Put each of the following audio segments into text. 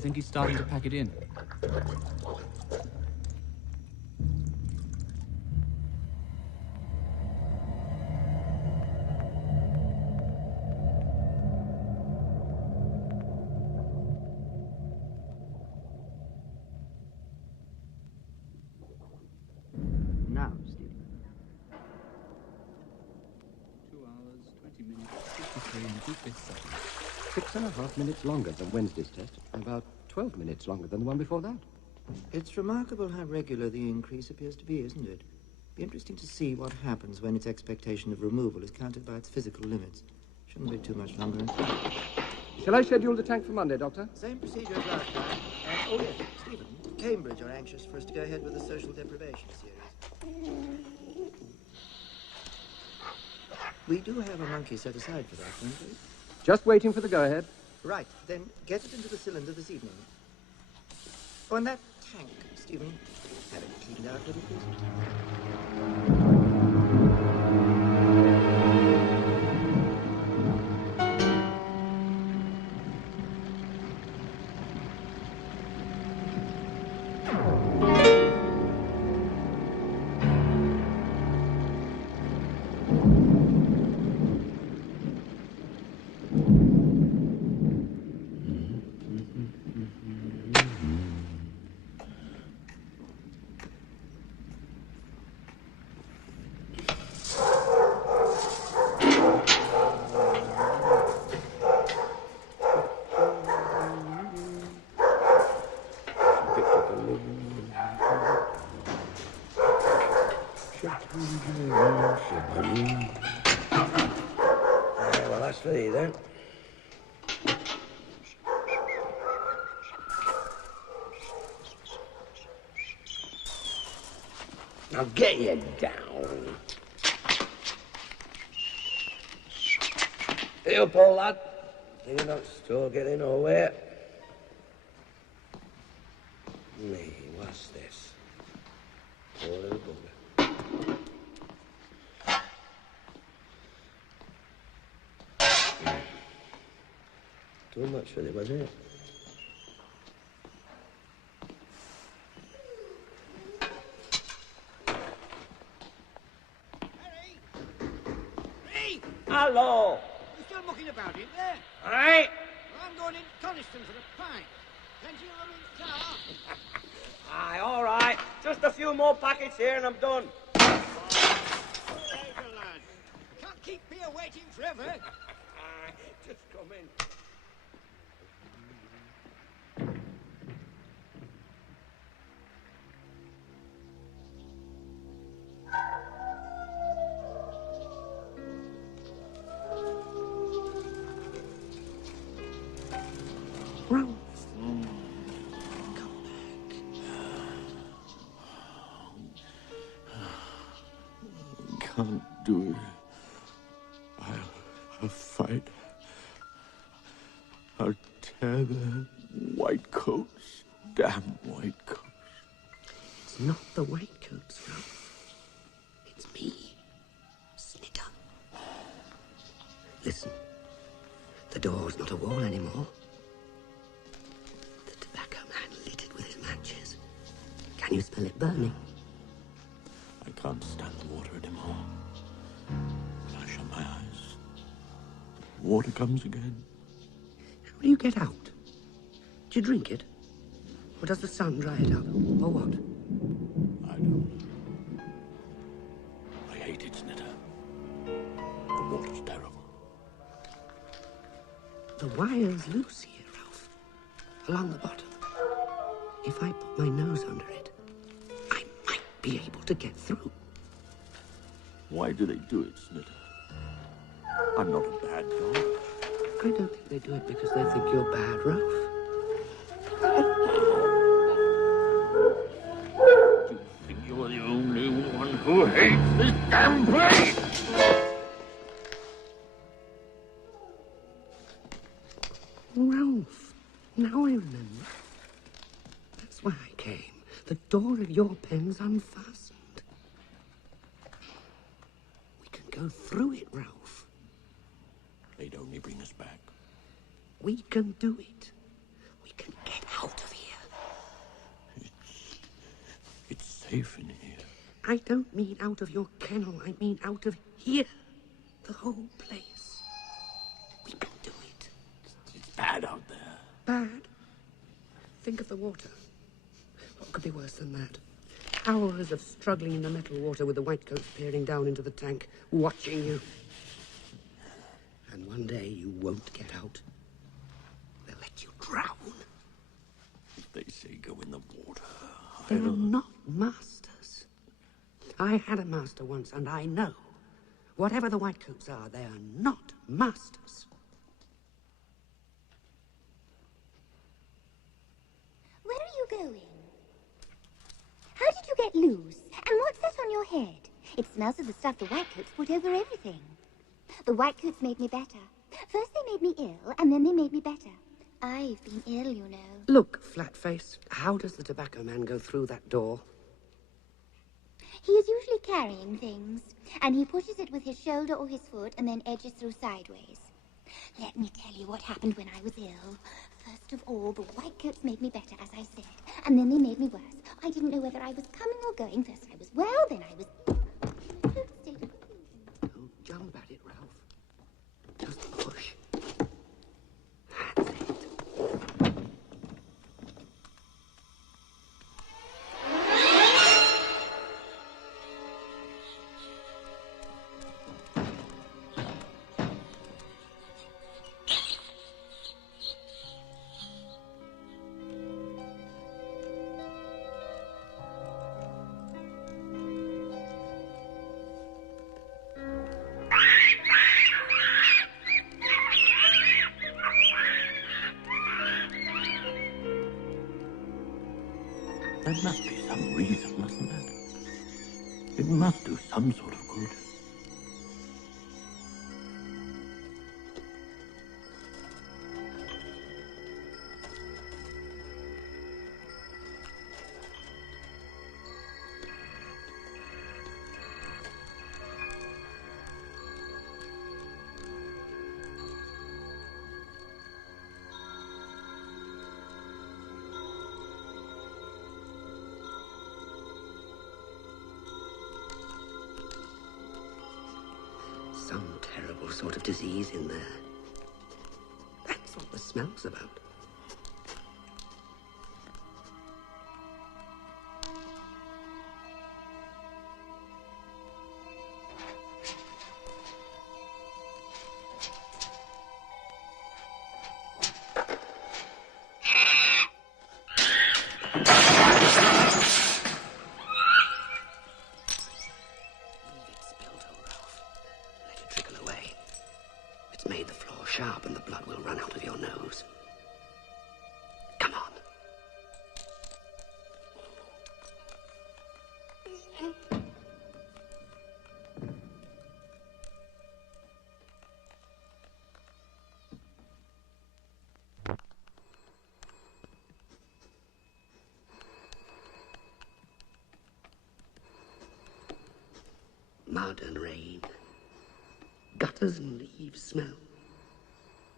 think he's starting to pack it in. Now, Stephen. 2 hours, 20 minutes, 53 and 2/5 seconds. 6.5 minutes longer than Wednesday's test, and about 12 minutes longer than the one before that. It's remarkable how regular the increase appears to be, isn't it? Be interesting to see what happens when its expectation of removal is countered by its physical limits. Shouldn't be too much longer. Shall I schedule the tank for Monday, Doctor? Same procedure as last time. Oh, yes, Stephen. Cambridge are anxious for us to go ahead with the social deprivation series. We do have a monkey set aside for that, don't we? Just waiting for the go-ahead. Right, then get it into the cylinder this evening. Oh, and that tank, Stephen, have it cleaned out, will you please? Well, that's for you then. Now get you down. Here, Paul, lad. You're not still getting nowhere. Me, what's this? Poor little bugger. Too much for it, was it? Hey! Hello! You still mucking about in there? All right? Well, I'm going in Coniston for a pint. Plenty of room in the car. Aye, all right. Just a few more packets here and I'm done. There's a lad. Can't keep beer waiting forever. Aye, just come in. Ralph. Come back. Can't do it. I'll fight. I'll tear their white coats. Damn white coats. It's not the white coats, Ralph. It's me, Snitter. Listen, the door's not a wall anymore. The tobacco man lit it with his matches. Can you smell it burning? I can't stand the water anymore. When I shut my eyes, the water comes again. How do you get out? Do you drink it? Or does the sun dry it up? Or what? I don't. I hate it, Snitter. The water's terrible. The wire's loose here, Ralph. Along the bottom. If I put my nose under it, I might be able to get through. Why do they do it, Snitter? I'm not a bad dog. I don't think they do it because they think you're bad, Ralph. Do you think you're the only one who hates this damn place? Ralph, now I remember. That's why I came. The door of your pen's unfastened. We can go through it, Ralph. They'd only bring us back. We can do it. We can get safe in here. I don't mean out of your kennel. I mean out of here. The whole place. We can do it. It's bad out there. Bad? Think of the water. What could be worse than that? Hours of struggling in the metal water with the whitecoats peering down into the tank, watching you. And one day you won't get out. They'll let you drown. If they say go in the water, They're not masters. I had a master once, and I know. Whatever the whitecoats are, they are not masters. Where are you going? How did you get loose? And what's that on your head? It smells of the stuff the whitecoats put over everything. The whitecoats made me better. First they made me ill, and then they made me better. I've been ill, you know. Look, Flatface, how does the tobacco man go through that door? He is usually carrying things, and he pushes it with his shoulder or his foot and then edges through sideways. Let me tell you what happened when I was ill. First of all, the whitecoats made me better, as I said, and then they made me worse. I didn't know whether I was coming or going. First I was well, then I was in a total state of confusion. Don't jump at it, Ralph. Just push. That's it. There must be some reason, mustn't there? It must do some sort of good. Some terrible sort of disease in there. That's what the smell's about. Made the floor sharp and the blood will run out of your nose. Come on. Mud and rain. Gutters and leaves smell.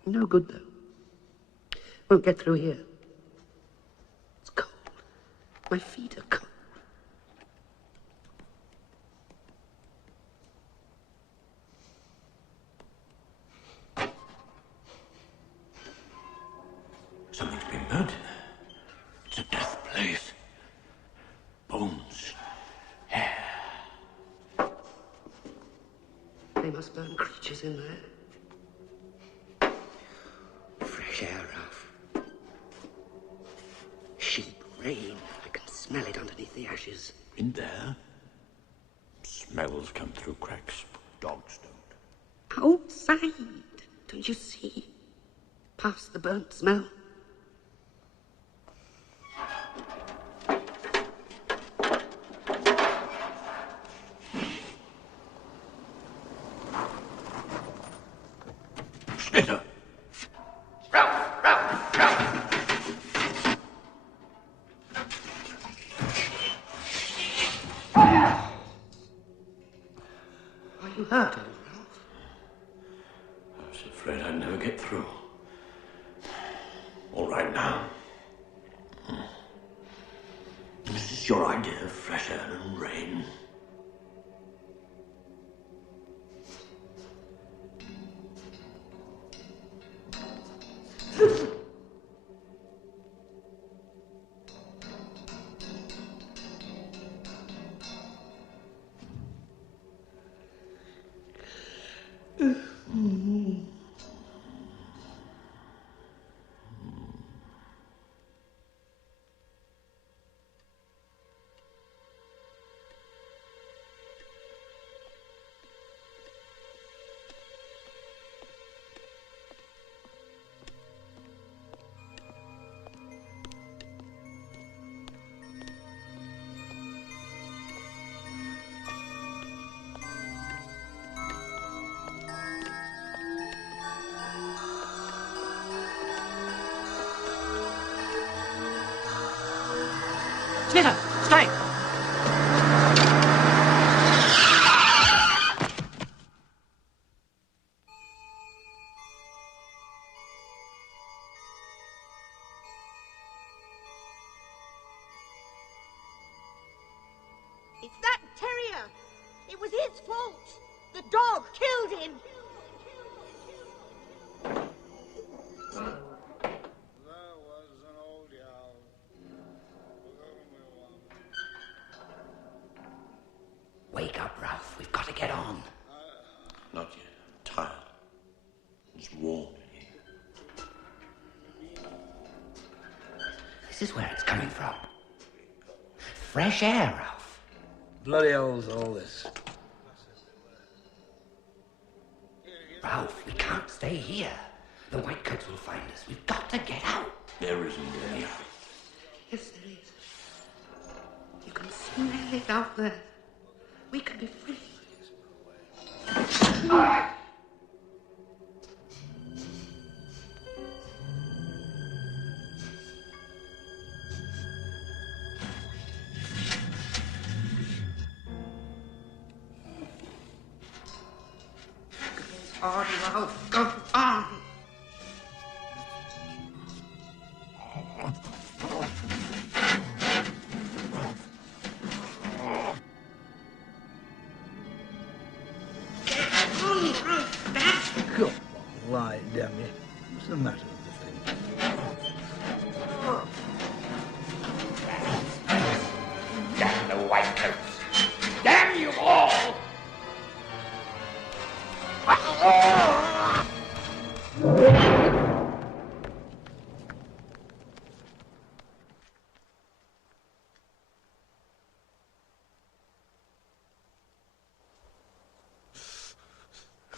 No good, though. Won't get through here. It's cold. My feet are cold. Something's been burnt in there. It's a death place. Bones. Hair. They must burn creatures in there. Fresh air, Ralph. Sheep, rain. I can smell it underneath the ashes. In there, smells come through cracks. Dogs don't. Outside. Don't you see? Past the burnt smell. Slitter! Are you hurt, old Ralph? I was afraid I'd never get through. All right now. Mrs. It's your idea of fresh air and rain. Snitter, stay! It's that terrier. It was his fault. The dog killed him. There was an old owl. Wake up, Ralph. We've got to get on. Not yet. I'm tired. It's warm in here. This is where it's coming from. Fresh air, Ralph. Bloody hell's all this? Ralph, we can't stay here. The Whitecoats will find us. We've got to get out. There isn't any out. Yes, there is. You can smell it out there. We can be free. On, Ralph. Go on. Come on, lie, damn you. What's the matter with the thing? Damn the Whitecoats. Damn you all!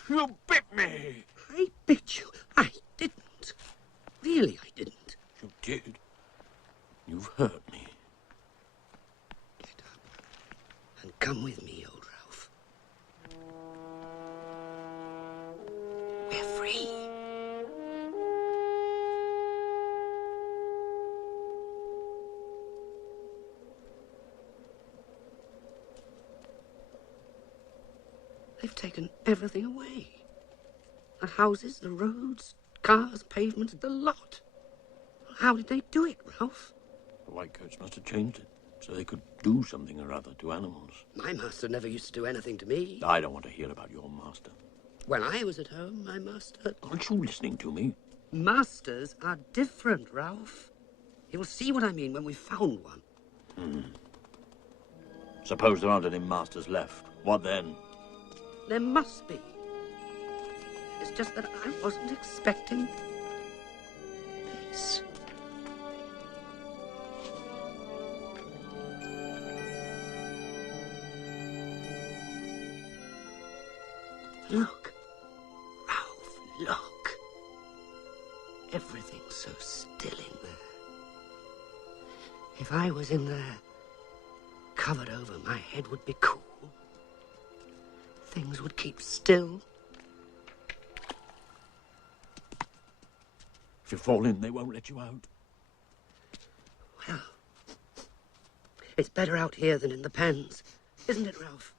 You bit me! I bit you. I didn't. Really, I didn't. You did. You've hurt me. Get up and come with me, old Ralph. We're free. They've taken everything away. The houses, the roads, cars, pavements, the lot. How did they do it, Ralph? The Whitecoats must have changed it, so they could do something or other to animals. My master never used to do anything to me. I don't want to hear about your master. When I was at home, my master... Aren't you listening to me? Masters are different, Ralph. You'll see what I mean when we've found one. Suppose there aren't any masters left. What then? There must be. It's just that I wasn't expecting this. Look, Ralph, look. Everything's so still in there. If I was in there, covered over, my head would be cool. Things would keep still. If you fall in, they won't let you out. Well, it's better out here than in the pens, isn't it, Ralph?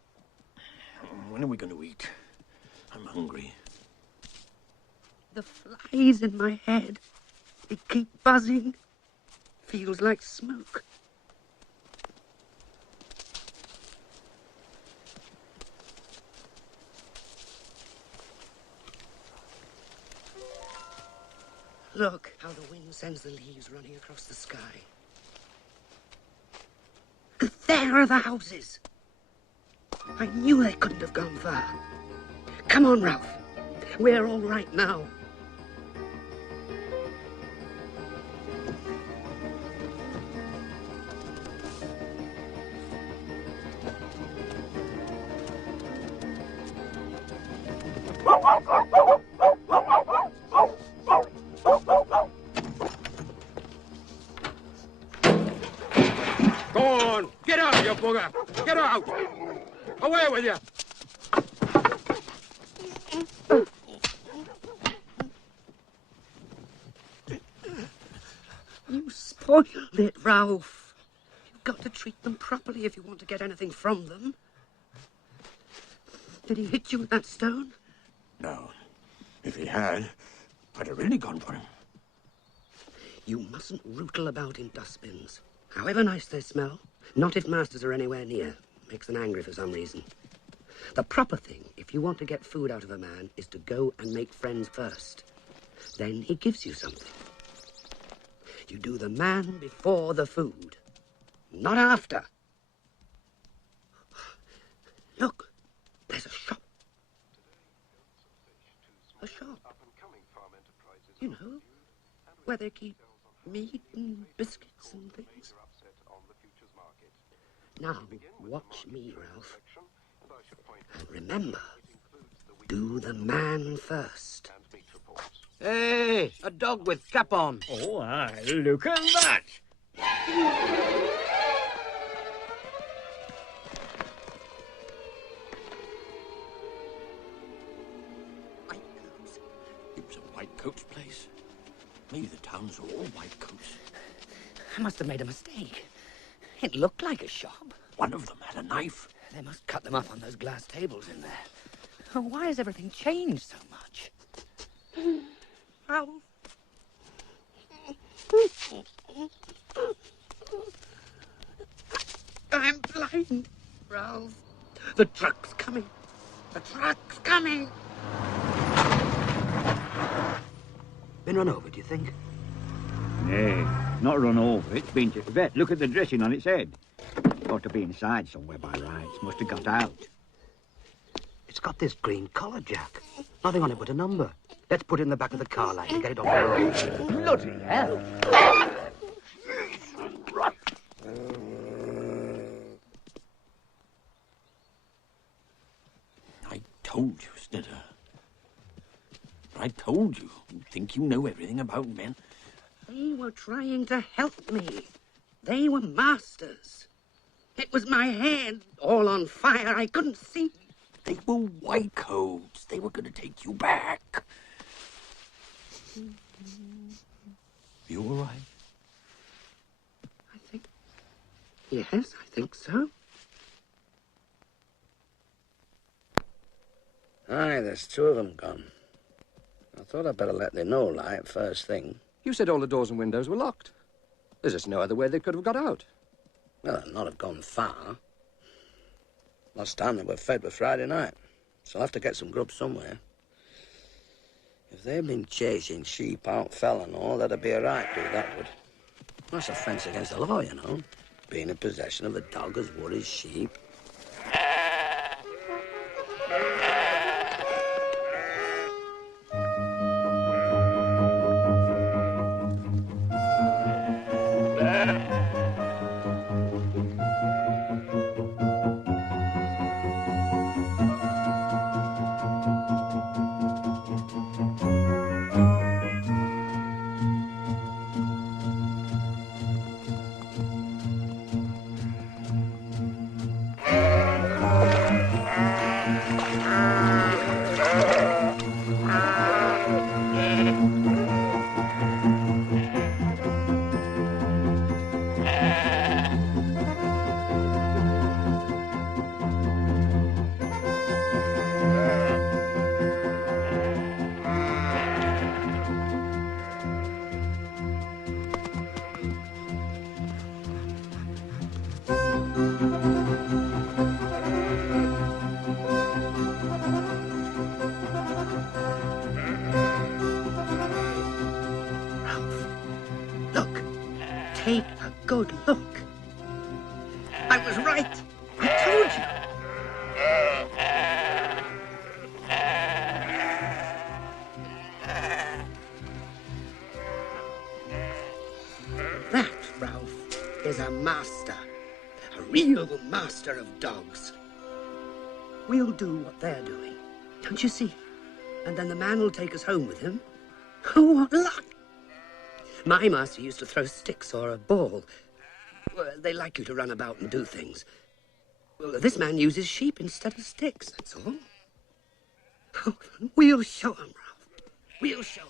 When are we going to eat? I'm hungry. The flies in my head, they keep buzzing. Feels like smoke. Look how the wind sends the leaves running across the sky. And there are the houses. I knew they couldn't have gone far. Come on, Ralph. We're all right now. Go on! Get out, you bugger! Get out! Away with you! You spoiled it, Ralph. You've got to treat them properly if you want to get anything from them. Did he hit you with that stone? No. If he had, I'd have really gone for him. You mustn't rootle about in dustbins. However nice they smell, not if masters are anywhere near. Makes them angry for some reason. The proper thing, if you want to get food out of a man, is to go and make friends first. Then he gives you something. You do the man before the food, not after. Look, there's a shop. A shop. You know, where they keep meat and biscuits and things. Now, watch me, Ralph. And remember, do the man first. Hey, a dog with cap on. Oh, aye, look at that. White coats. It was a white coats place. Maybe the towns are all white coats. I must have made a mistake. It looked like a shop. One of them had a knife. They must cut them up on those glass tables in there. Oh, why has everything changed so much? Ralph. I'm blind, Ralph. The truck's coming. The truck's coming. Been run over, do you think? Nay, not run over. It's been to the vet. Look at the dressing on its head. Ought to be inside somewhere by rights. Must have got out. It's got this green collar, Jack. Nothing on it but a number. Let's put it in the back of the car light and get it off the road. Bloody hell. I told you, Snidder. I told you. You think you know everything about men? They were trying to help me. They were masters. It was my head all on fire. I couldn't see. They were white coats. They were going to take you back. You all right? I think... Yes, I think so. Aye, there's two of them gone. I thought I'd better let they know, like, first thing. You said all the doors and windows were locked. There's just no other way they could have got out. Well, they'd not have gone far. Last time they were fed was Friday night, so I'll have to get some grub somewhere. If they'd been chasing sheep out fell and all, that'd be all right, do that would. That's offence against the law, you know. Being in possession of a dog as worries sheep. Take a good look. I was right. I told you. That, Ralph, is a master. A real master of dogs. We'll do what they're doing. Don't you see? And then the man will take us home with him. Oh, what luck! My master used to throw sticks or a ball. Well, they like you to run about and do things. Well, this man uses sheep instead of sticks, that's all. Oh, we'll show him, Ralph. We'll show him.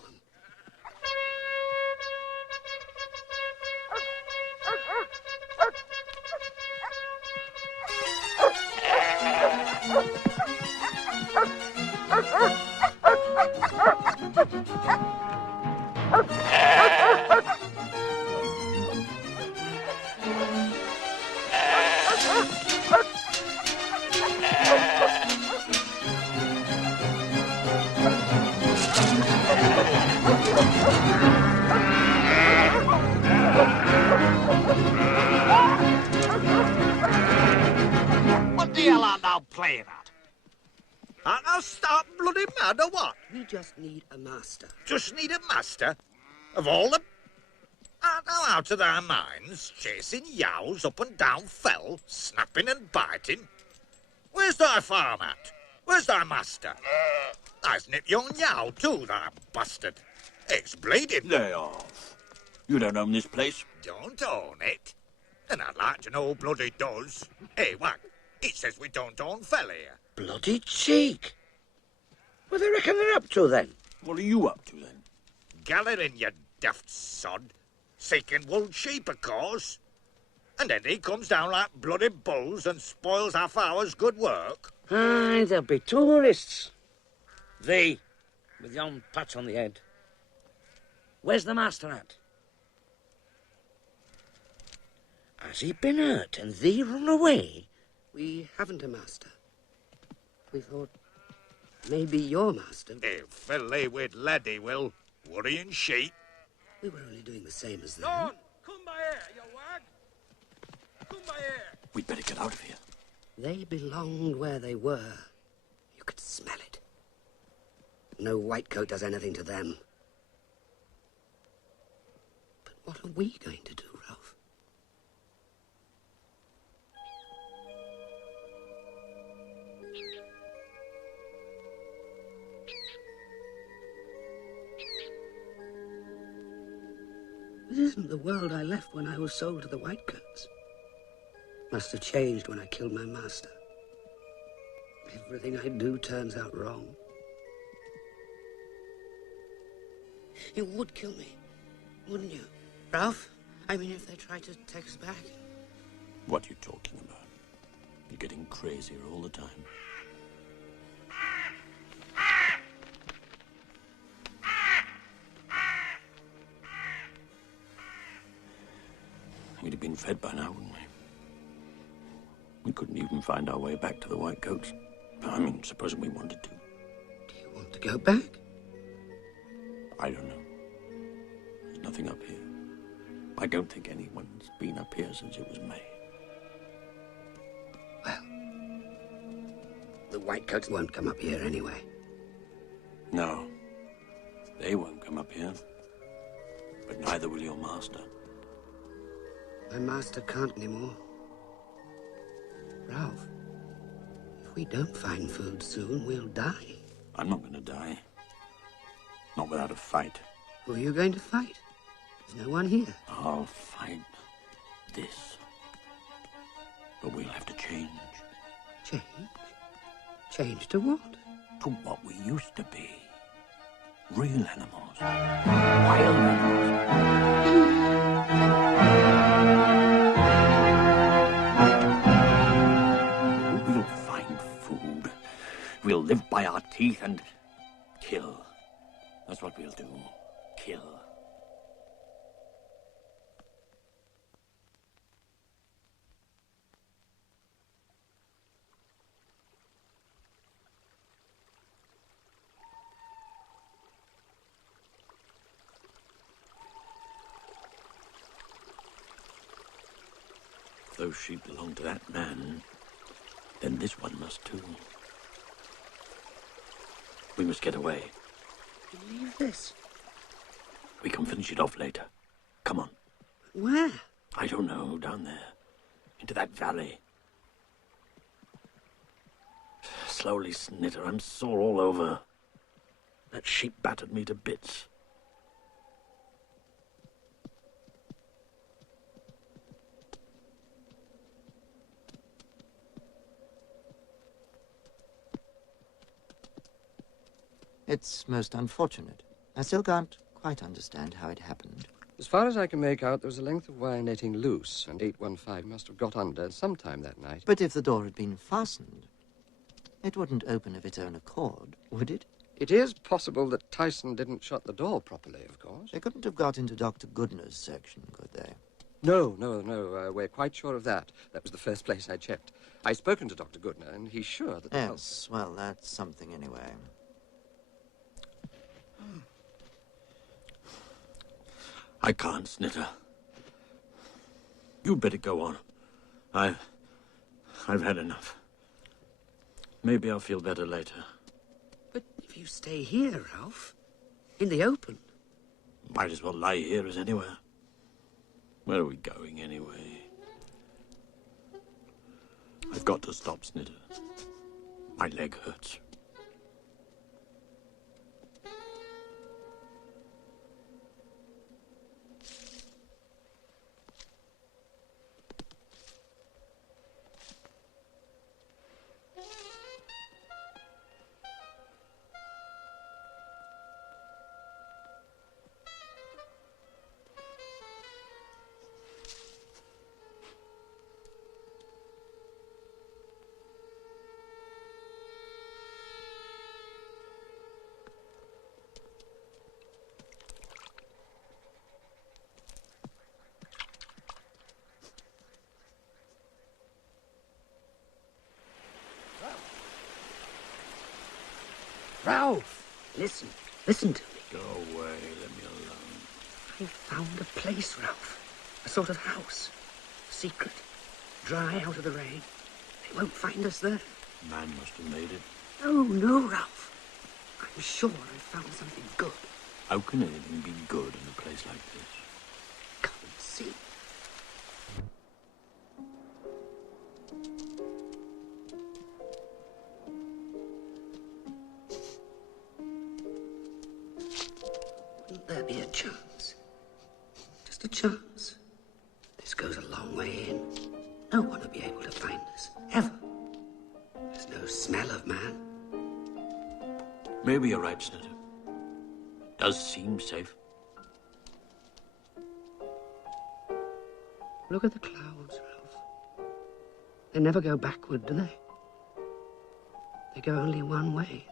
What the hell art thou playing at? Art thou stark bloody mad or what? We just need a master. Just need a master? Of all the... Art thou out of thy minds, chasing yows up and down fell, snapping and biting? Where's thy farm at? Where's thy master? Tha's nipped young yow too, thou bastard. It's bleeding. Lay off. You don't own this place. Don't own it? And I'd like to know who bloody does. Hey, what? It says we don't own fell here. Bloody cheek. What do they reckon they're up to, then? What are you up to, then? Gallerin, you daft sod. Seeking wool sheep, of course. And then he comes down like bloody bulls and spoils half hour's good work. Aye, there'll be tourists. Thee, with yon patch on the head. Where's the master at? Has he been hurt and thee run away? We haven't a master. We thought maybe your master. He'll fill thee with lead, he will. Worrying sheep. We were only doing the same as them. Don, come by here, you wag. Come by here. We'd better get out of here. They belonged where they were. You could smell it. No white coat does anything to them. But what are we going to do, Ralph? This isn't the world I left when I was sold to the Whitecoats. Must have changed when I killed my master. Everything I do turns out wrong. You would kill me, wouldn't you, Ralph? I mean, if they tried to take us back. What are you talking about? You're getting crazier all the time. We'd have been fed by now, wouldn't we? We couldn't even find our way back to the Whitecoats. I mean, supposing we wanted to. Do you want to go back? I don't know. There's nothing up here. I don't think anyone's been up here since it was made. Well, the Whitecoats won't come up here anyway. No, they won't come up here. But neither will your master. My master can't anymore. Ralph, if we don't find food soon, we'll die. I'm not going to die. Not without a fight. Who are you going to fight? There's no one here. I'll fight this. But we'll have to change. Change? Change to what? To what we used to be. Real animals. Wild animals. We'll find food. We'll live by our teeth and kill. That's what we'll do. Kill. If those sheep belong to that man, then this one must too. We must get away. Leave this. We can finish it off later. Come on. Where? I don't know. Down there. Into that valley. Slowly, Snitter. I'm sore all over. That sheep battered me to bits. It's most unfortunate. I still can't quite understand how it happened. As far as I can make out, there was a length of wire netting loose, and 815 must have got under sometime that night. But if the door had been fastened, it wouldn't open of its own accord, would it? It is possible that Tyson didn't shut the door properly, of course. They couldn't have got into Dr. Goodner's section, could they? No. We're quite sure of that. That was the first place I checked. I've spoken to Dr. Goodner, and he's sure that... Yes, well, that's something anyway. I can't, Snitter. You'd better go on. I've had enough. Maybe I'll feel better later. But if you stay here, Ralph, in the open... Might as well lie here as anywhere. Where are we going, anyway? I've got to stop, Snitter. My leg hurts. Ralph! Listen to me. Go away, let me alone. I found a place, Ralph. A sort of house. Secret. Dry out of the rain. They won't find us there. Man must have made it. No, Ralph. I'm sure I found something good. How can anything be good in a place like this? Come and see. Wouldn't there be a chance? Just a chance. This goes a long way in. No one will be able to find us, ever. There's no smell of man. Maybe you're right, Snitter. Does seem safe. Look at the clouds, Ralph. They never go backward, do they? They go only one way.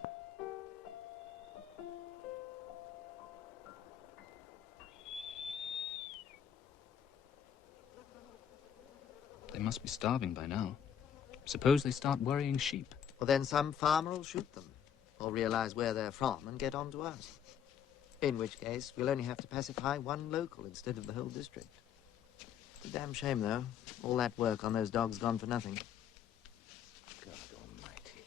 They must be starving by now. Suppose they start worrying sheep. Well, then some farmer will shoot them, or realize where they're from and get on to us. In which case, we'll only have to pacify one local instead of the whole district. It's a damn shame, though. All that work on those dogs gone for nothing. God almighty.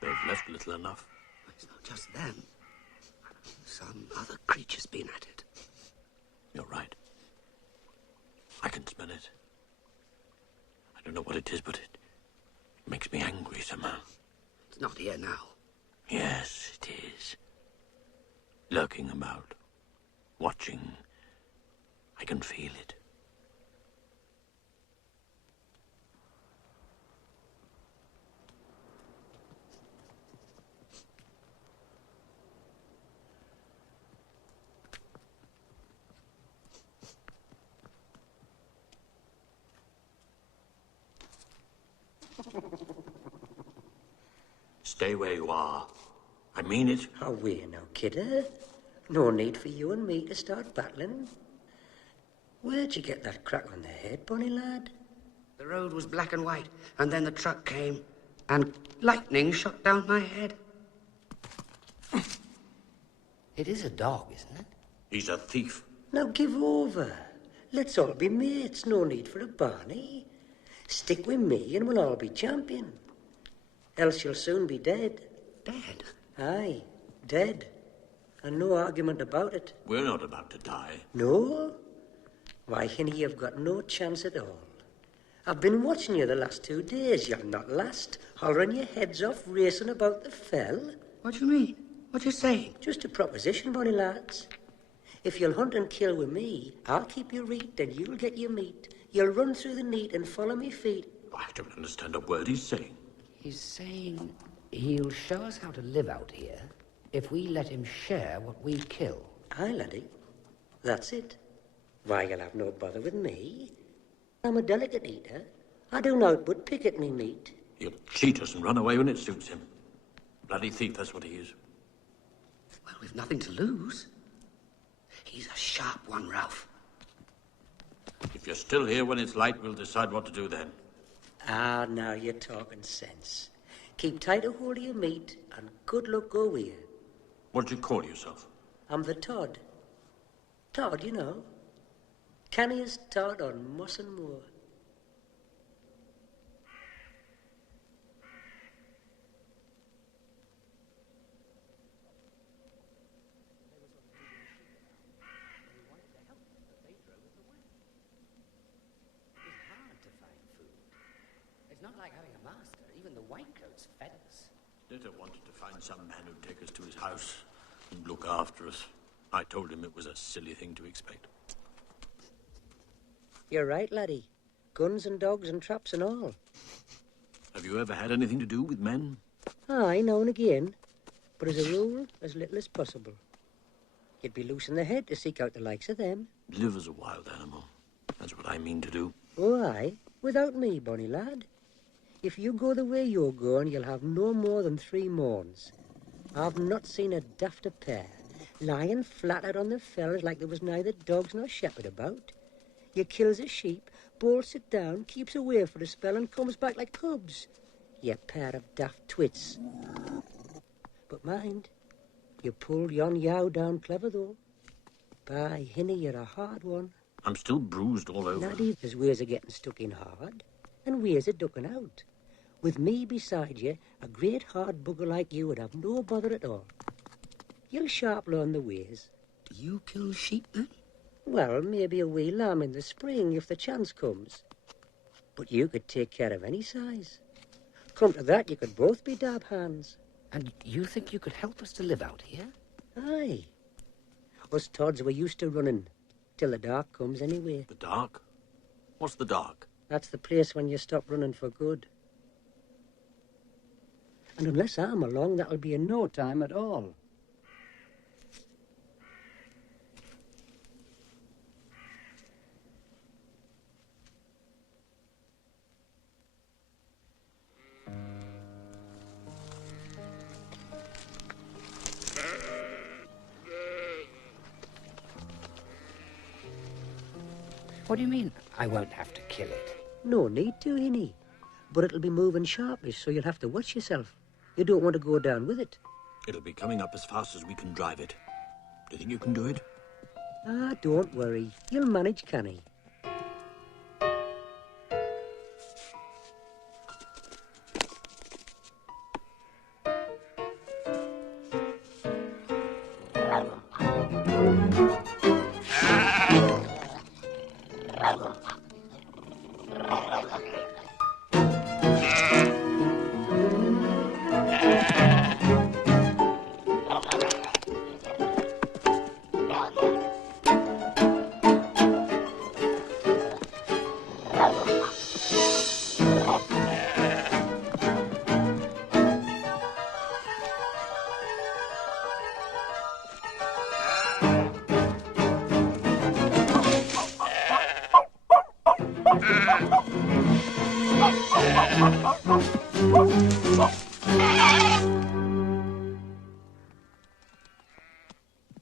They've left little enough. It's not just them. Some other creature's been at it. You're right. I can smell it. I don't know what it is, but it makes me angry somehow. It's not here now. Yes, it is. Lurking about. Watching. I can feel it. Stay where you are. I mean it. Oh, we're no kidder. No need for you and me to start battling. Where'd you get that crack on the head, Bonnie lad? The road was black and white, and then the truck came. and lightning shot down my head. It is a dog, isn't it? He's a thief. Now give over. Let's all be mates. No need for a Barney. Stick with me and we'll all be champion. Else you'll soon be dead. Dead? Aye, dead. And no argument about it. We're not about to die. No? Why, Hinny, you've got no chance at all. I've been watching you the last 2 days. You'll not last. Hollering your heads off, racing about the fell. What do you mean? What you saying? Just a proposition, bonny lads. If you'll hunt and kill with me, I'll keep your reet and you'll get your meat. You'll run through the neat and follow me feet. I don't understand a word he's saying. He's saying he'll show us how to live out here if we let him share what we kill. Aye, laddie. That's it. Why, you'll have no bother with me. I'm a delicate eater. I do naught but pick at me meat. He'll cheat us and run away when it suits him. Bloody thief, that's what he is. Well, we've nothing to lose. He's a sharp one, Ralph. If you're still here when it's light, we'll decide what to do then. Ah, now you're talking sense. Keep tight a hold of your meat, and good luck go with you. What do you call yourself? I'm the Todd. Todd, you know. Canniest Todd on Moss and Moor. Not like having a master. Even the whitecoats fed us. Snitter wanted to find some man who'd take us to his house and look after us. I told him it was a silly thing to expect. You're right, laddie. Guns and dogs and traps and all. Have you ever had anything to do with men? Aye, now and again. But as a rule, as little as possible. You'd be loose in the head to seek out the likes of them. Live as a wild animal. That's what I mean to do. Oh, aye. Without me, bonny lad. If you go the way you're going, you'll have no more than 3 mourns. I've not seen a dafter pair, lying flat out on the fells like there was neither dogs nor shepherd about. You kills a sheep, bolts it down, keeps away for a spell, and comes back like cubs. You pair of daft twits. But mind, you pulled yon yow down clever, though. By Hinny, you're a hard one. I'm still bruised all over. Laddie, there's ways of getting stuck in hard, and ways of ducking out. With me beside you, a great hard bugger like you would have no bother at all. You'll sharp learn the ways. Do you kill sheep, then? Well, maybe a wee lamb in the spring if the chance comes. But you could take care of any size. Come to that, you could both be dab hands. And you think you could help us to live out here? Aye. Us Todds were used to running, till the dark comes anyway. The dark? What's the dark? That's the place when you stop running for good. And unless I'm along, that'll be in no time at all. What do you mean, I won't have to kill it? No need to, Hinny. But it'll be moving sharply, so you'll have to watch yourself. You don't want to go down with it. It'll be coming up as fast as we can drive it. Do you think you can do it? Ah, don't worry. You'll manage, canny.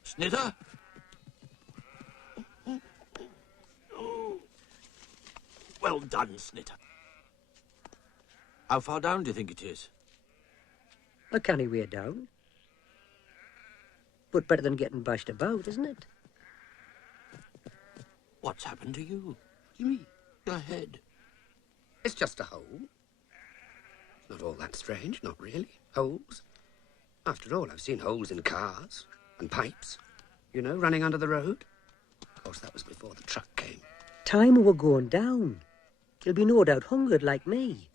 Snitter? Well done, Snitter. How far down do you think it is? A canny way down. But better than getting bashed about, isn't it? What's happened to you? You mean? Your head. It's just a hole. Not all that strange, not really. Holes. After all, I've seen holes in cars and pipes, you know, running under the road. Of course, that was before the truck came. Time we were going down. You'll be no doubt hungered like me.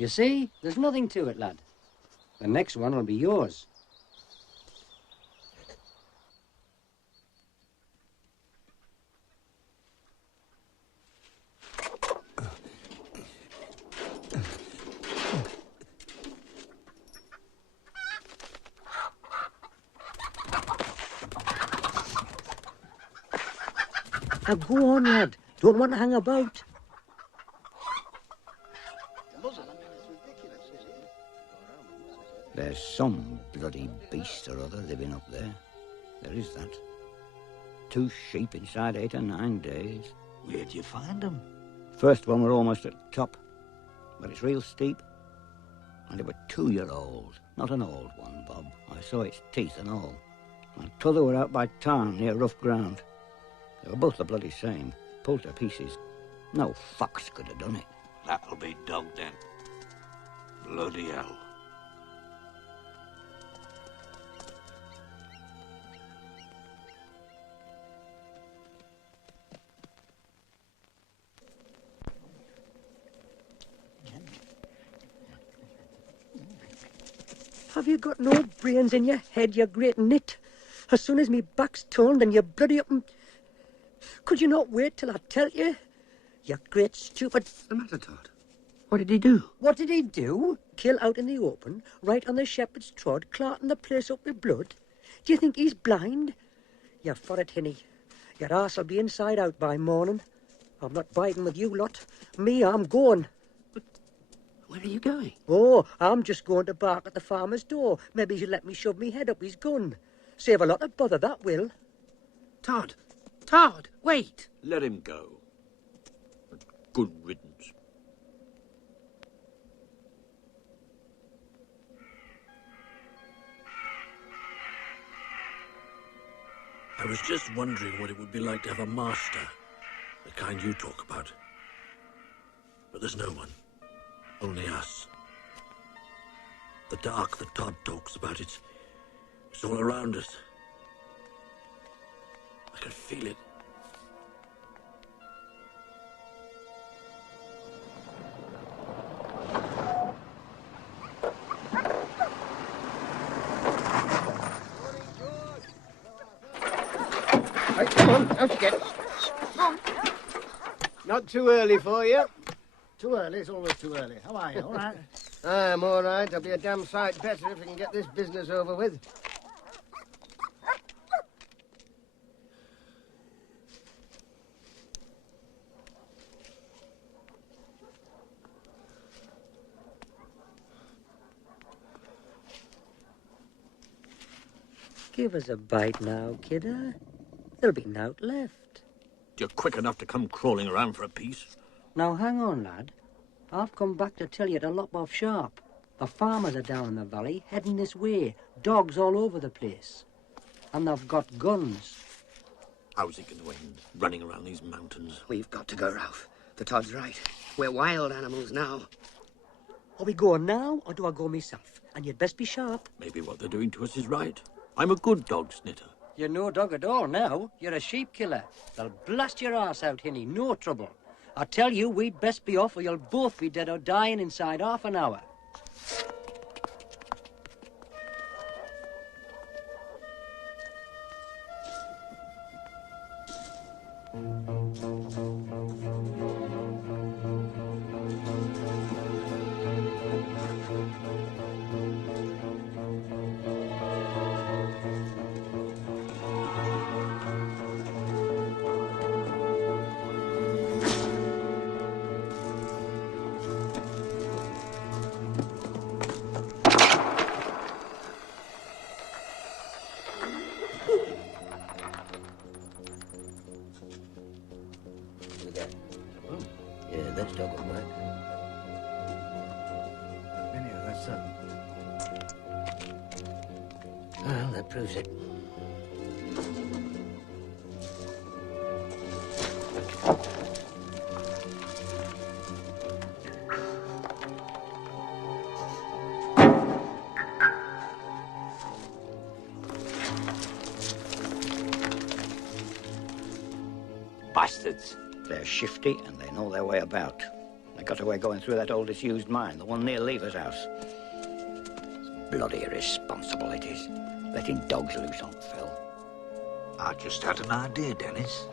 You see, there's nothing to it, lad. The next one will be yours. Now go on, lad. Don't want to hang about. There's some bloody beast or other living up there. There is that. 2 sheep inside 8 or 9 days. Where'd you find them? First one were almost at the top, but it's real steep. And they were 2-year-old, not an old one, Bob. I saw its teeth and all. And t'other were out by town near rough ground. They were both the bloody same, pulled to pieces. No fox could have done it. That'll be dog then. Bloody hell. Have you got no brains in your head, you great nit? As soon as me back's turned and you bloody up and... Could you not wait till I tell you? You great stupid... What's the matter, Todd? What did he do? What did he do? Kill out in the open, right on the shepherd's trod, clarting the place up with blood? Do you think he's blind? You're for it, Hinny. Your arse'll be inside out by morning. I'm not biding with you lot. Me, I'm going. Where are you going? Oh, I'm just going to bark at the farmer's door. Maybe he'll let me shove me head up his gun. Save a lot of bother, that will. Todd! Todd, wait! Let him go. Good riddance. I was just wondering what it would be like to have a master, the kind you talk about. But there's no one. Only us. The dark that Todd talks about, it's all around us. I can feel it. Right, come on, out you get. Not too early for you. Too early, it's always too early. How are you, all right? I'm all right. I'll be a damn sight better if we can get this business over with. Give us a bite now, kidder. There'll be naught left. You're quick enough to come crawling around for a piece. Now, hang on, lad. I've come back to tell you to lop off sharp. The farmers are down in the valley, heading this way. Dogs all over the place. And they've got guns. How's it going to end, running around these mountains? We've got to go, Ralph. The Todd's right. We're wild animals now. Are we going now, or do I go myself? And you'd best be sharp. Maybe what they're doing to us is right. I'm a good dog snitter. You're no dog at all now. You're a sheep killer. They'll blast your arse out, Hinny. No trouble. I tell you, we'd best be off or you'll both be dead or dying inside half an hour. Yeah, this dog will work. Anyhow, that's Well, that proves it. bastards. They're shifty and they know their way about. They got away going through that old disused mine, the one near Lever's house. It's bloody irresponsible it is, letting dogs loose on Phil. I just had an idea, Dennis.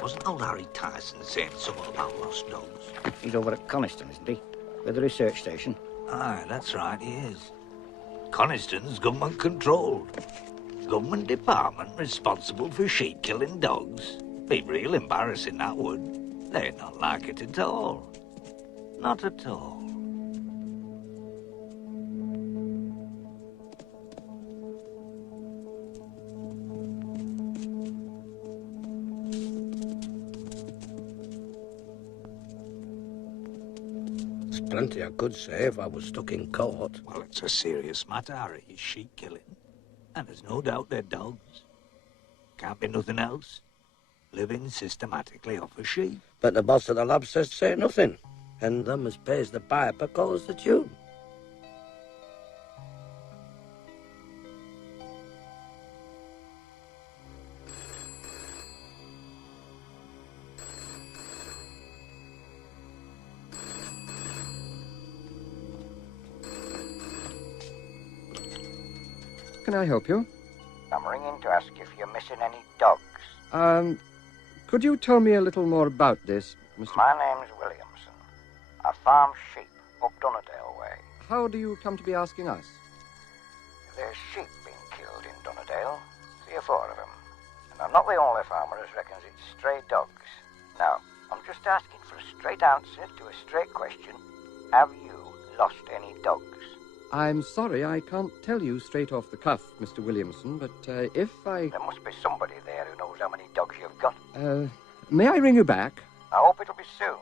Wasn't old Harry Tyson saying something about lost dogs? He's over at Coniston, isn't he? With the research station. Aye, that's right, he is. Coniston's government controlled. Government department responsible for sheep-killing dogs. Be real embarrassing, that would. They'd not like it at all. Not at all. There's plenty I could say if I was stuck in court. Well, it's a serious matter, Harry. It's sheep-killing. And there's no doubt they're dogs. Can't be nothing else. Living systematically off a sheep. But the boss of the lab says say nothing. And them as pays the piper calls the tune. Can I help you? I'm ringing to ask if you're missing any dogs. Could you tell me a little more about this, Mr. My name's Williamson. I farm sheep up Dunnerdale way. How do you come to be asking us? There's sheep being killed in Dunnerdale, 3 or 4 of them. And I'm not the only farmer as reckons it's stray dogs. Now, I'm just asking for a straight answer to a straight question. Have you lost any dogs? I'm sorry, I can't tell you straight off the cuff, Mr. Williamson, but if I... There must be somebody there who knows how many dogs you've got. May I ring you back? I hope it'll be soon.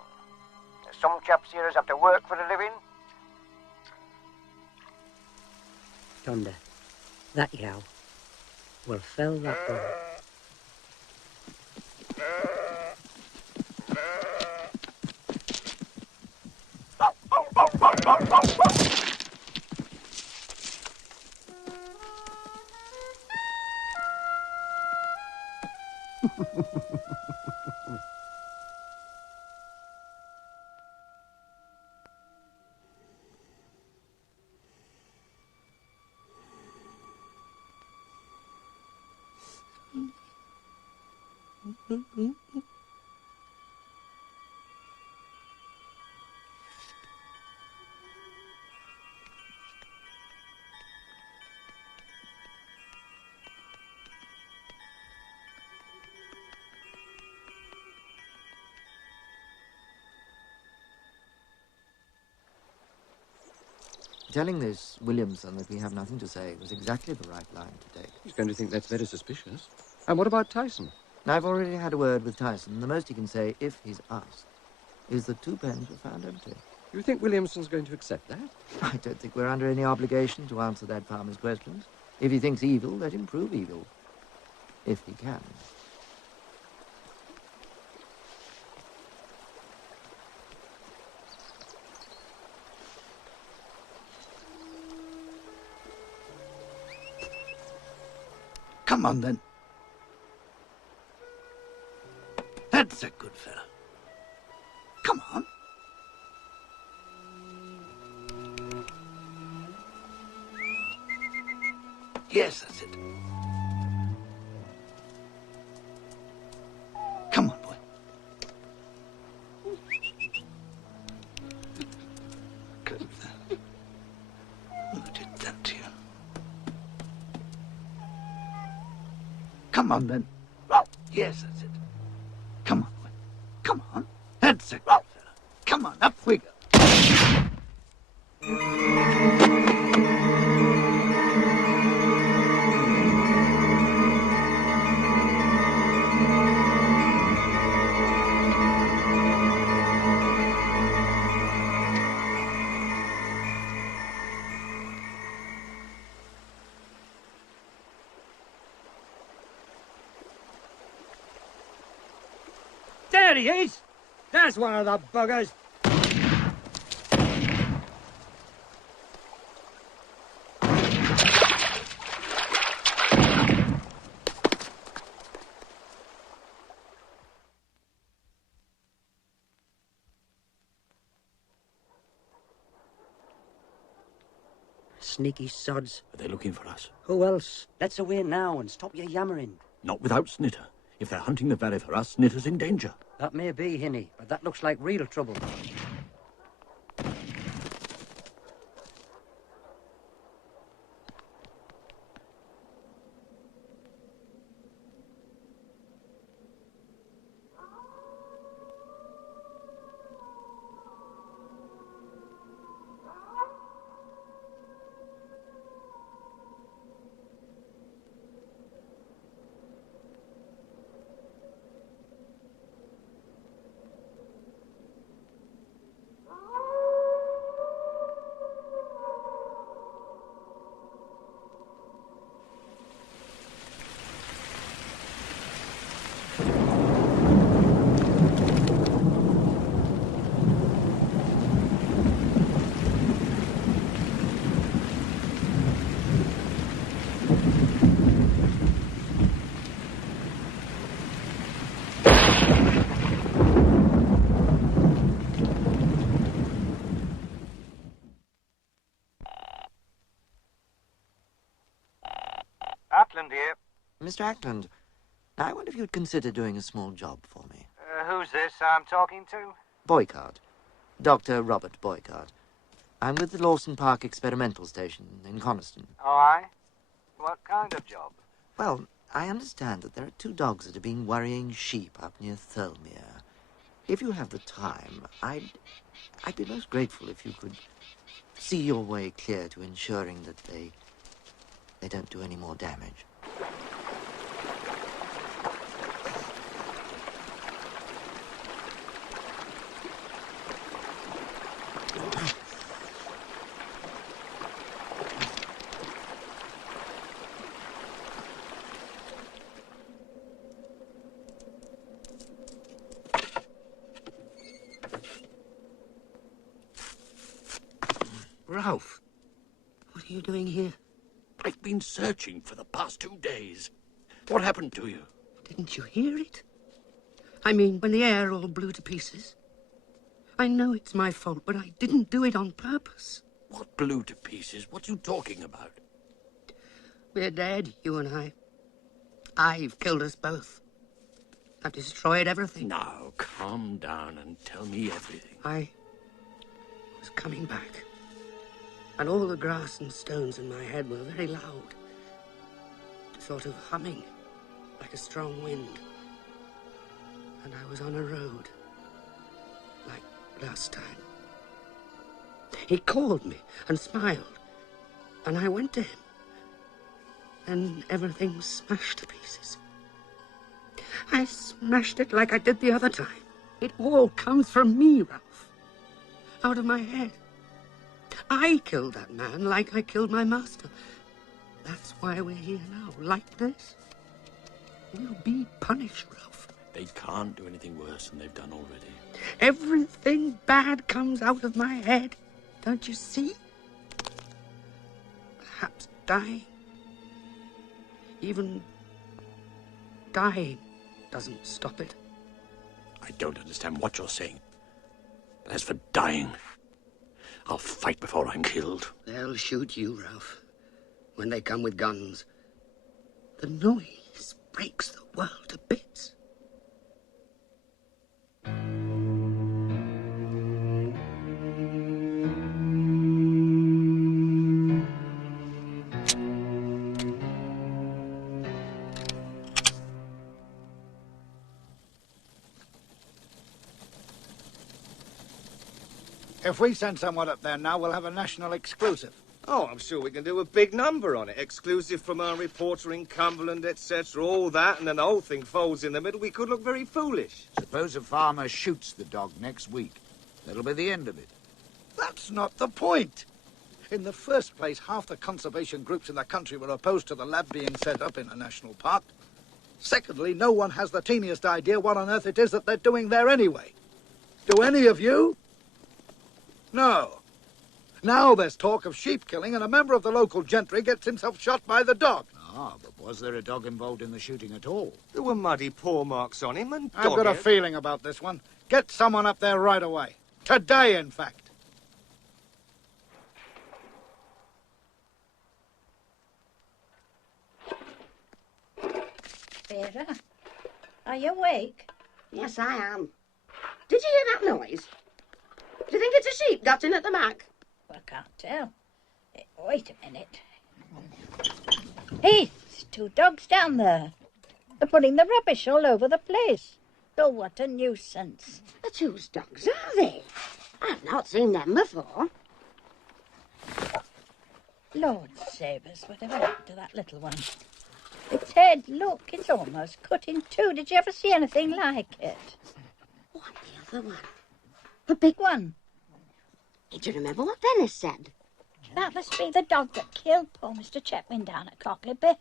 There's some chaps here as have to work for a living. Thunder, that yow will fell that bull. Telling this Williamson that we have nothing to say was exactly the right line to take. He's going to think that's very suspicious. And what about Tyson? I've already had a word with Tyson. The most he can say, if he's asked, is that 2 pens were found empty. You think Williamson's going to accept that? I don't think we're under any obligation to answer that farmer's questions. If he thinks evil, let him prove evil. If he can. Come on, then. That's a good fella. Come on. Yes, that's it. Come on, boy. Good fella. Who did that to you? Come on, then. Yes, that's it. Come on, boy. Come on. That's a good fella. Come on, up we go. There he is! There's one of the buggers! Sneaky sods. Are they looking for us? Who else? Let's away now and stop your yammering. Not without Snitter. If they're hunting the valley for us, Snitter's in danger. That may be, Hinny, but that looks like real trouble. Ackland here. Mr. Ackland, I wonder if you'd consider doing a small job for me. Who's this I'm talking to? Boycott. Dr. Robert Boycott. I'm with the Lawson Park Experimental Station in Coniston. Oh, aye? What kind of job? Well, I understand that there are 2 dogs that have been worrying sheep up near Thirlmere. If you have the time, I'd be most grateful if you could see your way clear to ensuring that they don't do any more damage. Ralph, what are you doing here? I've been searching for the past 2 days. What happened to you? Didn't you hear it? I mean, when the air all blew to pieces. I know it's my fault, but I didn't do it on purpose. What blew to pieces? What are you talking about? We're dead, you and I. I've killed us both. I've destroyed everything. Now, calm down and tell me everything. I was coming back, and all the grass and stones in my head were very loud, sort of humming, like a strong wind. And I was on a road, like last time. He called me and smiled, and I went to him. And everything was smashed to pieces. I smashed it like I did the other time. It all comes from me, Ralph. Out of my head. I killed that man like I killed my master. That's why we're here now, like this. We'll be punished, Ralph. They can't do anything worse than they've done already. Everything bad comes out of my head. Don't you see? Perhaps dying. Even dying doesn't stop it. I don't understand what you're saying. But as for dying, I'll fight before I'm killed. They'll shoot you, Ralph, when they come with guns. The noise breaks the world to bits. If we send someone up there now, we'll have a national exclusive. Oh, I'm sure we can do a big number on it. Exclusive from our reporter in Cumberland, etc., all that, and then the whole thing folds in the middle. We could look very foolish. Suppose a farmer shoots the dog next week. That'll be the end of it. That's not the point. In the first place, half the conservation groups in the country were opposed to the lab being set up in a national park. Secondly, no one has the teeniest idea what on earth it is that they're doing there anyway. Do any of you? No. Now there's talk of sheep killing, and a member of the local gentry gets himself shot by the dog. Ah, but was there a dog involved in the shooting at all? There were muddy paw marks on him and I've got a feeling about this one. Get someone up there right away. Today, in fact. Vera, are you awake? Yes, I am. Did you hear that noise? Do you think it's a sheep got in at the back? Well, I can't tell. Wait a minute. Hey, there's two dogs down there. They're putting the rubbish all over the place. Oh, what a nuisance. But whose dogs are they? I've not seen them before. Lord save us, whatever happened to that little one? Its head, look, it's almost cut in two. Did you ever see anything like it? What, the other one? The big one. Do you remember what Dennis said? That must be the dog that killed poor Mr. Chetwynd down at Cockleby.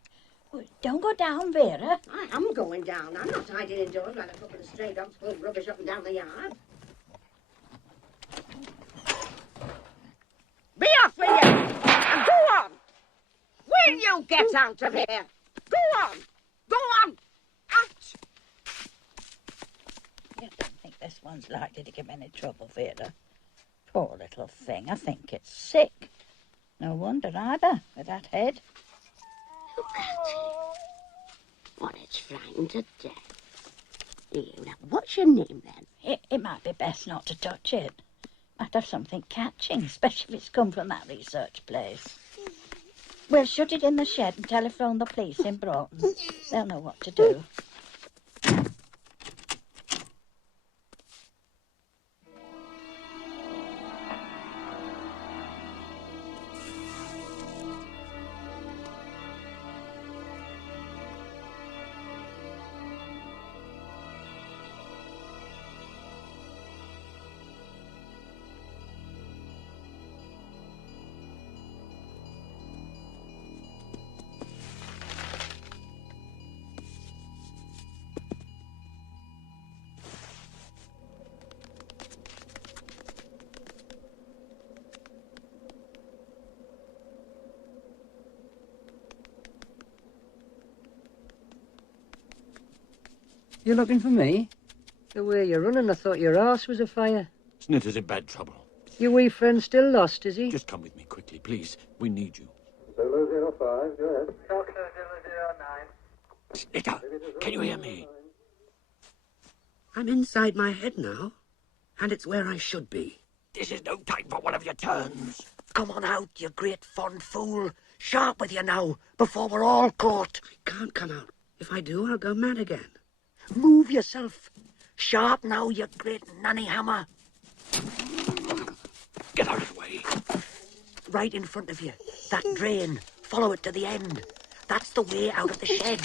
Well, don't go down, Vera. I am going down. I'm not hiding indoors while a couple of stray dogs pull rubbish up and down the yard. Be off with you! And go on! Will you get out of here? Go on! Go on! Out! I don't think this one's likely to give any trouble, Vera. Poor little thing. I think it's sick. No wonder either, with that head. Look at it. What, it's frightened to death. Here, now, what's your name, then? It might be best not to touch it. Might have something catching, especially if it's come from that research place. We'll shut it in the shed and telephone the police in Broughton. They'll know what to do. You looking for me? The way you're running, I thought your arse was afire. Snitter's in bad trouble. Your wee friend still lost, is he? Just come with me quickly, please. We need you. Zulu 05, go ahead. Doctor 009. Snitter, can you hear me? I'm inside my head now, and it's where I should be. This is no time for one of your turns. Come on out, you great fond fool. Sharp with you now, before we're all caught. I can't come out. If I do, I'll go mad again. Move yourself. Sharp now, you great nanny hammer. Get out of the way. Right in front of you. That drain. Follow it to the end. That's the way out of the shed.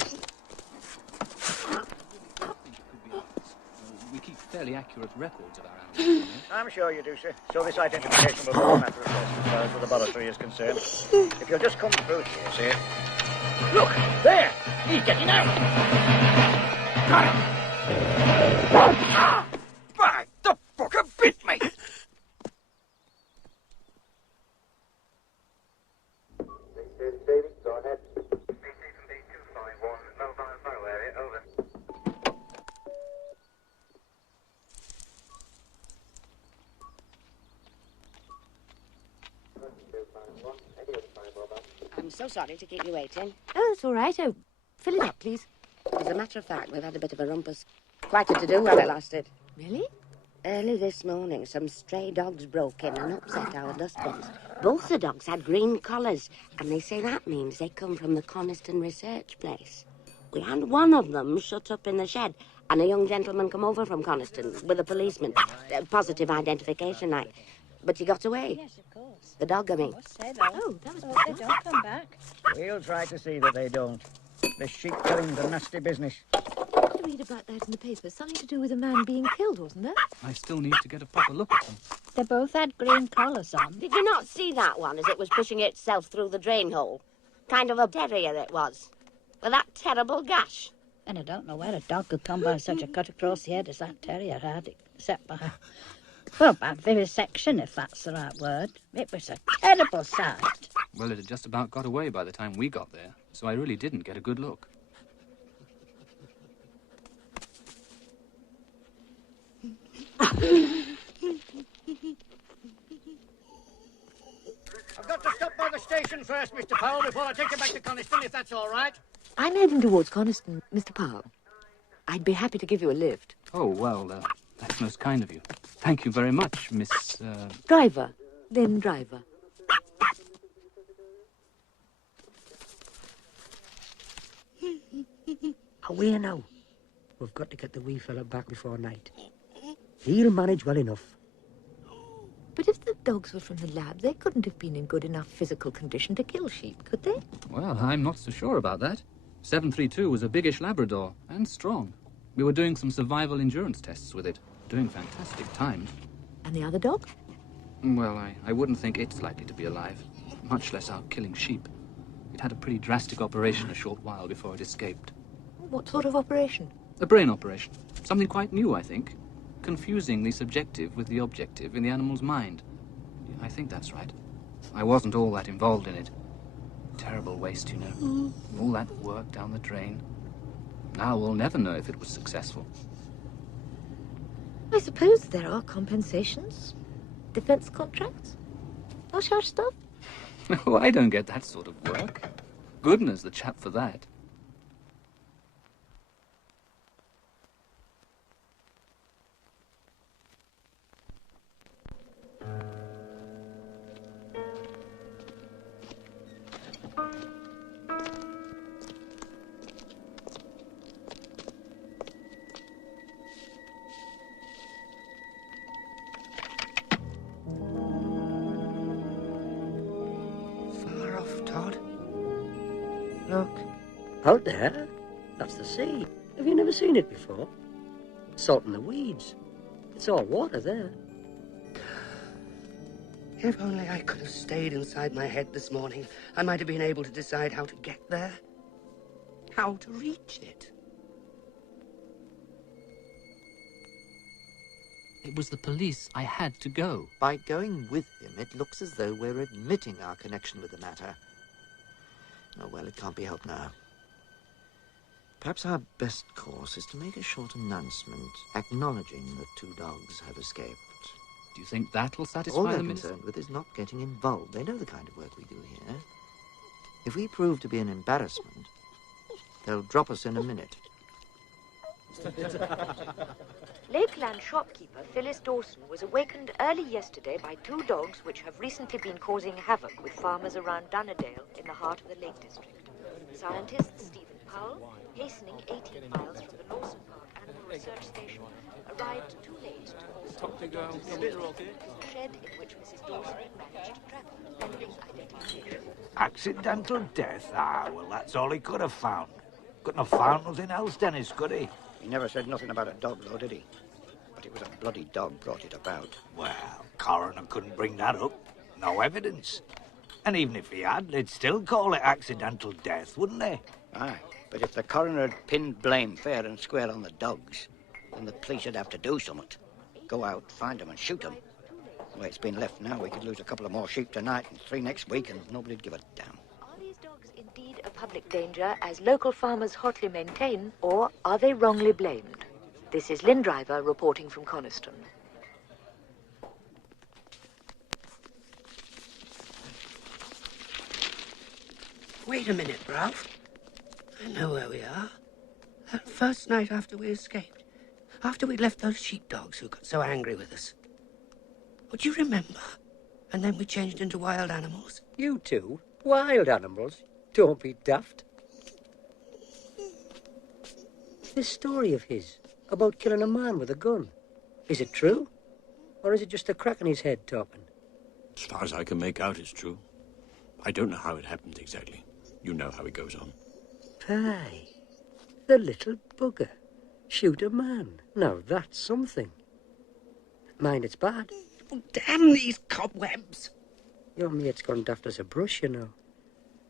We keep fairly accurate records of our animals. I'm sure you do, sir. So this identification will be a matter of course as far as the laboratory is concerned. If you'll just come through here, sir. Look, there! He's getting out! Got him! By the fucker bit me! David, go ahead. BT from B251, mobile area, over. so sorry to keep you waiting. Oh, that's all right. Oh, fill it up, please. As a matter of fact, we've had a bit of a rumpus. Quite a to-do while it lasted. Really? Early this morning, some stray dogs broke in and upset our dustbins. Both the dogs had green collars, and they say that means they come from the Coniston research place. We had one of them shut up in the shed, and a young gentleman come over from Coniston with a policeman. Positive identification, like. But he got away. Yes, of course. The dog, I mean. Oh, that was they don't come back. We'll try to see that they don't. This sheep killing's a nasty business. I did read about that in the paper. Something to do with a man being killed, wasn't there? I still need to get a proper look at them. They both had green collars on. Did you not see that one as it was pushing itself through the drain hole? Kind of a terrier it was. With that terrible gash. And I don't know where a dog could come by such a cut across the head as that terrier had, except by... Well, by vivisection, if that's the right word. It was a terrible sight. Well, it had just about got away by the time we got there, so I really didn't get a good look. I've got to stop by the station first, Mr. Powell, before I take you back to Coniston, if that's all right. I'm heading towards Coniston, Mr. Powell. I'd be happy to give you a lift. Oh, well, that's most kind of you. Thank you very much, Miss... Driver. Then driver. Away now. We've got to get the wee fella back before night. He'll manage well enough. But if the dogs were from the lab, they couldn't have been in good enough physical condition to kill sheep, could they? Well, I'm not so sure about that. 732 was a biggish Labrador, and strong. We were doing some survival endurance tests with it, doing fantastic times. And the other dog? Well, I wouldn't think it's likely to be alive, much less out killing sheep. It had a pretty drastic operation a short while before it escaped. What sort of operation? A brain operation. Something quite new, I think. Confusing the subjective with the objective in the animal's mind. I think that's right. I wasn't all that involved in it. Terrible waste, you know. All that work down the drain. Now we'll never know if it was successful. I suppose there are compensations. Defense contracts. Hush hush stuff. Oh, I don't get that sort of work. Goodness, the chap for that. Look. Out there? That's the sea. Have you never seen it before? Salt in the weeds. It's all water there. If only I could have stayed inside my head this morning, I might have been able to decide how to get there. How to reach it. It was the police. I had to go. By going with him, it looks as though we're admitting our connection with the matter. Oh, well, it can't be helped now. Perhaps our best course is to make a short announcement acknowledging that 2 dogs have escaped. Do you think that'll satisfy All they're them? concerned with is not getting involved. They know the kind of work we do here. If we prove to be an embarrassment, they'll drop us in a minute. Lakeland shopkeeper Phyllis Dawson was awakened early yesterday by 2 dogs which have recently been causing havoc with farmers around Dunnerdale in the heart of the Lake District. Scientist Stephen Powell, hastening 18 miles from the Lawson Park Animal Research Station, arrived too late to call the shed in which Mrs. Dawson had managed to trap her, pending identification. Accidental death? Ah, well, that's all he could have found. Couldn't have found nothing else, Dennis, could he? He never said nothing about a dog, though, did he? But it was a bloody dog brought it about. Well, coroner couldn't bring that up. No evidence. And even if he had, they'd still call it accidental death, wouldn't they? Aye, but if the coroner had pinned blame fair and square on the dogs, then the police would have to do something. Go out, find them and shoot them. The way it's been left now, we could lose a couple of more sheep tonight and 3 next week and nobody'd give a damn. Are these dogs indeed a public danger, as local farmers hotly maintain, or are they wrongly blamed? This is Lynn Driver reporting from Coniston. Wait a minute, Ralph. I know where we are. That first night after we escaped. After we'd left those sheepdogs who got so angry with us. Would you remember? And then we changed into wild animals. You two? Wild animals? Don't be daft. This story of his about killing a man with a gun, is it true? Or is it just a crack in his head talking? As far as I can make out, it's true. I don't know how it happened exactly. You know how it goes on. Pie. The little bugger. Shoot a man. Now that's something. Mind it's bad. Oh, damn these cobwebs. Your mate's gone daft as a brush, you know.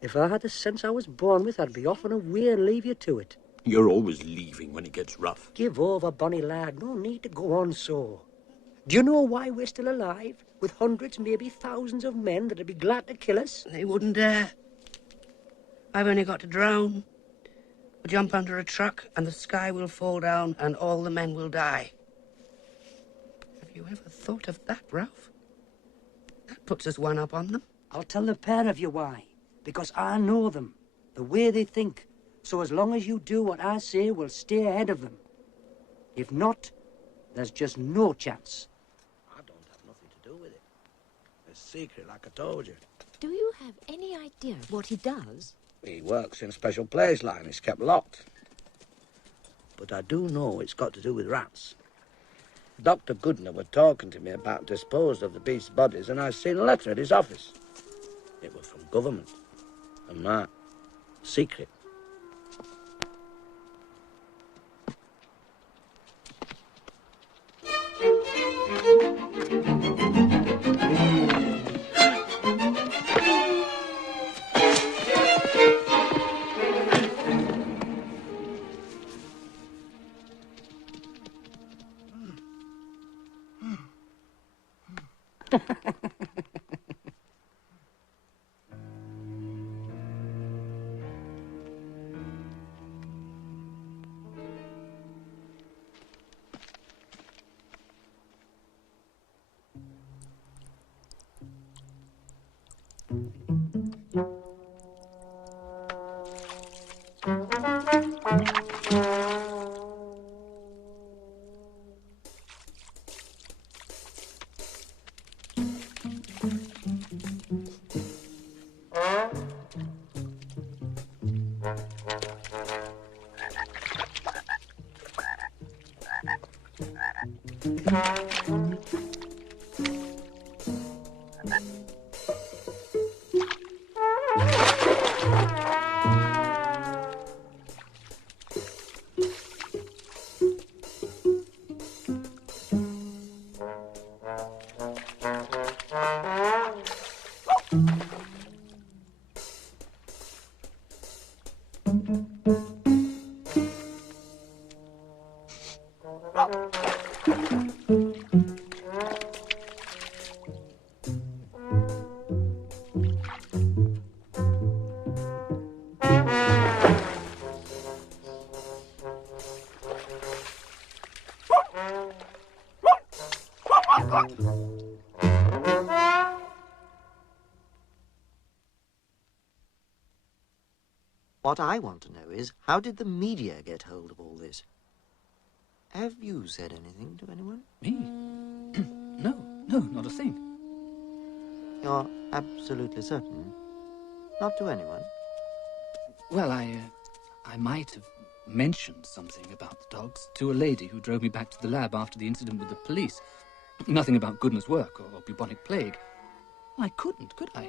If I had the sense I was born with, I'd be off and away and leave you to it. You're always leaving when it gets rough. Give over, bonny lad. No need to go on so. Do you know why we're still alive? With hundreds, maybe thousands of men that'd be glad to kill us? They wouldn't dare. I've only got to drown. We'll jump under a truck and the sky will fall down and all the men will die. Have you ever thought of that, Ralph? That puts us one up on them. I'll tell the pair of you why. Because I know them. The way they think. So as long as you do what I say, we'll stay ahead of them. If not, there's just no chance. I don't have nothing to do with it. It's secret, like I told you. Do you have any idea of what he does? He works in a special place line. It's kept locked. But I do know it's got to do with rats. Dr. Goodner were talking to me about disposed of the beast's bodies, and I seen a letter at his office. It was from government. And that, secret. What I want to know is, how did the media get hold of all this? Have you said anything to anyone? Me? No, not a thing. You're absolutely certain? Not to anyone? Well, I might have mentioned something about the dogs to a lady who drove me back to the lab after the incident with the police. Nothing about Goodner's work or bubonic plague. I couldn't, could I?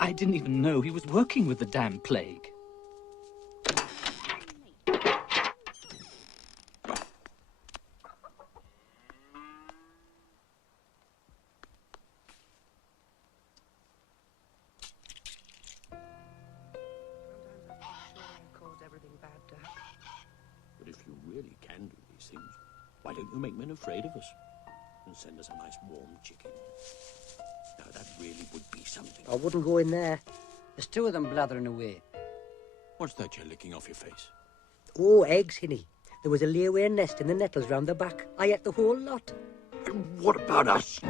I didn't even know he was working with the damn plague. But if you really can do these things, why don't you make men afraid of us? And send us a nice warm chicken. Now, that really would be something. I wouldn't go in there. There's two of them blathering away. What's that you're licking off your face? Oh, eggs, Hinny. There was a layaway nest in the nettles round the back. I ate the whole lot. And what about us?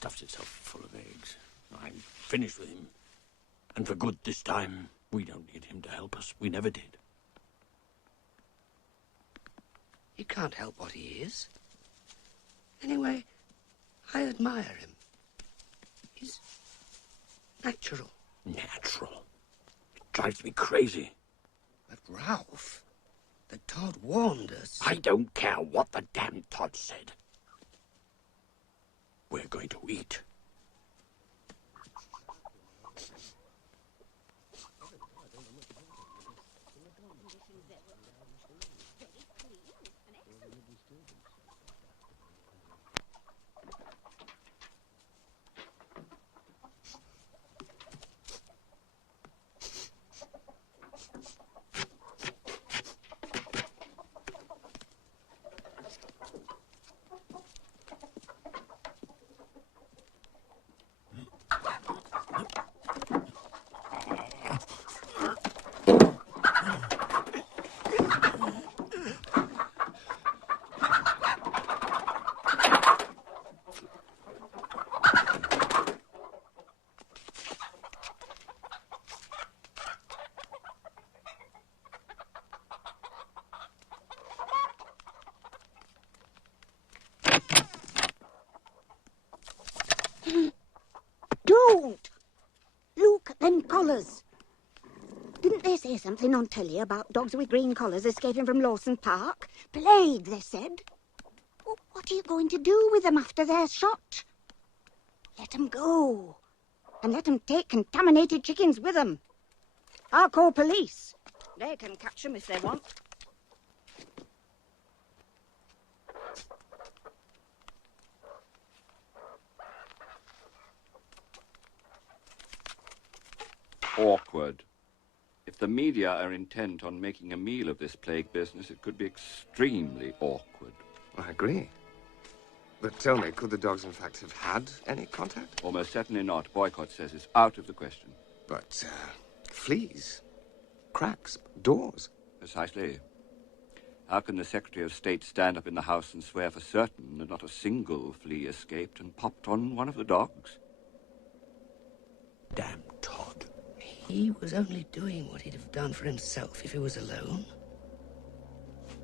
stuffs itself full of eggs. I'm finished with him. And for good this time. We don't need him to help us. We never did. He can't help what he is. Anyway, I admire him. He's natural. Natural? It drives me crazy. But Ralph, the Todd warned us. I don't care what the damn Todd said. We're going to eat. Don't! Look at them collars. Didn't they say something on telly about dogs with green collars escaping from Lawson Park? Plague, they said. Oh, what are you going to do with them after they're shot? Let them go. And let them take contaminated chickens with them. I'll call police. They can catch them if they want. Awkward. If the media are intent on making a meal of this plague business, it could be extremely awkward. I agree. But tell me, could the dogs in fact have had any contact? Almost certainly not. Boycott says it's out of the question. But, fleas, cracks, doors. Precisely. How can the Secretary of State stand up in the House and swear for certain that not a single flea escaped and popped on one of the dogs? Damn Todd. He was only doing what he'd have done for himself if he was alone.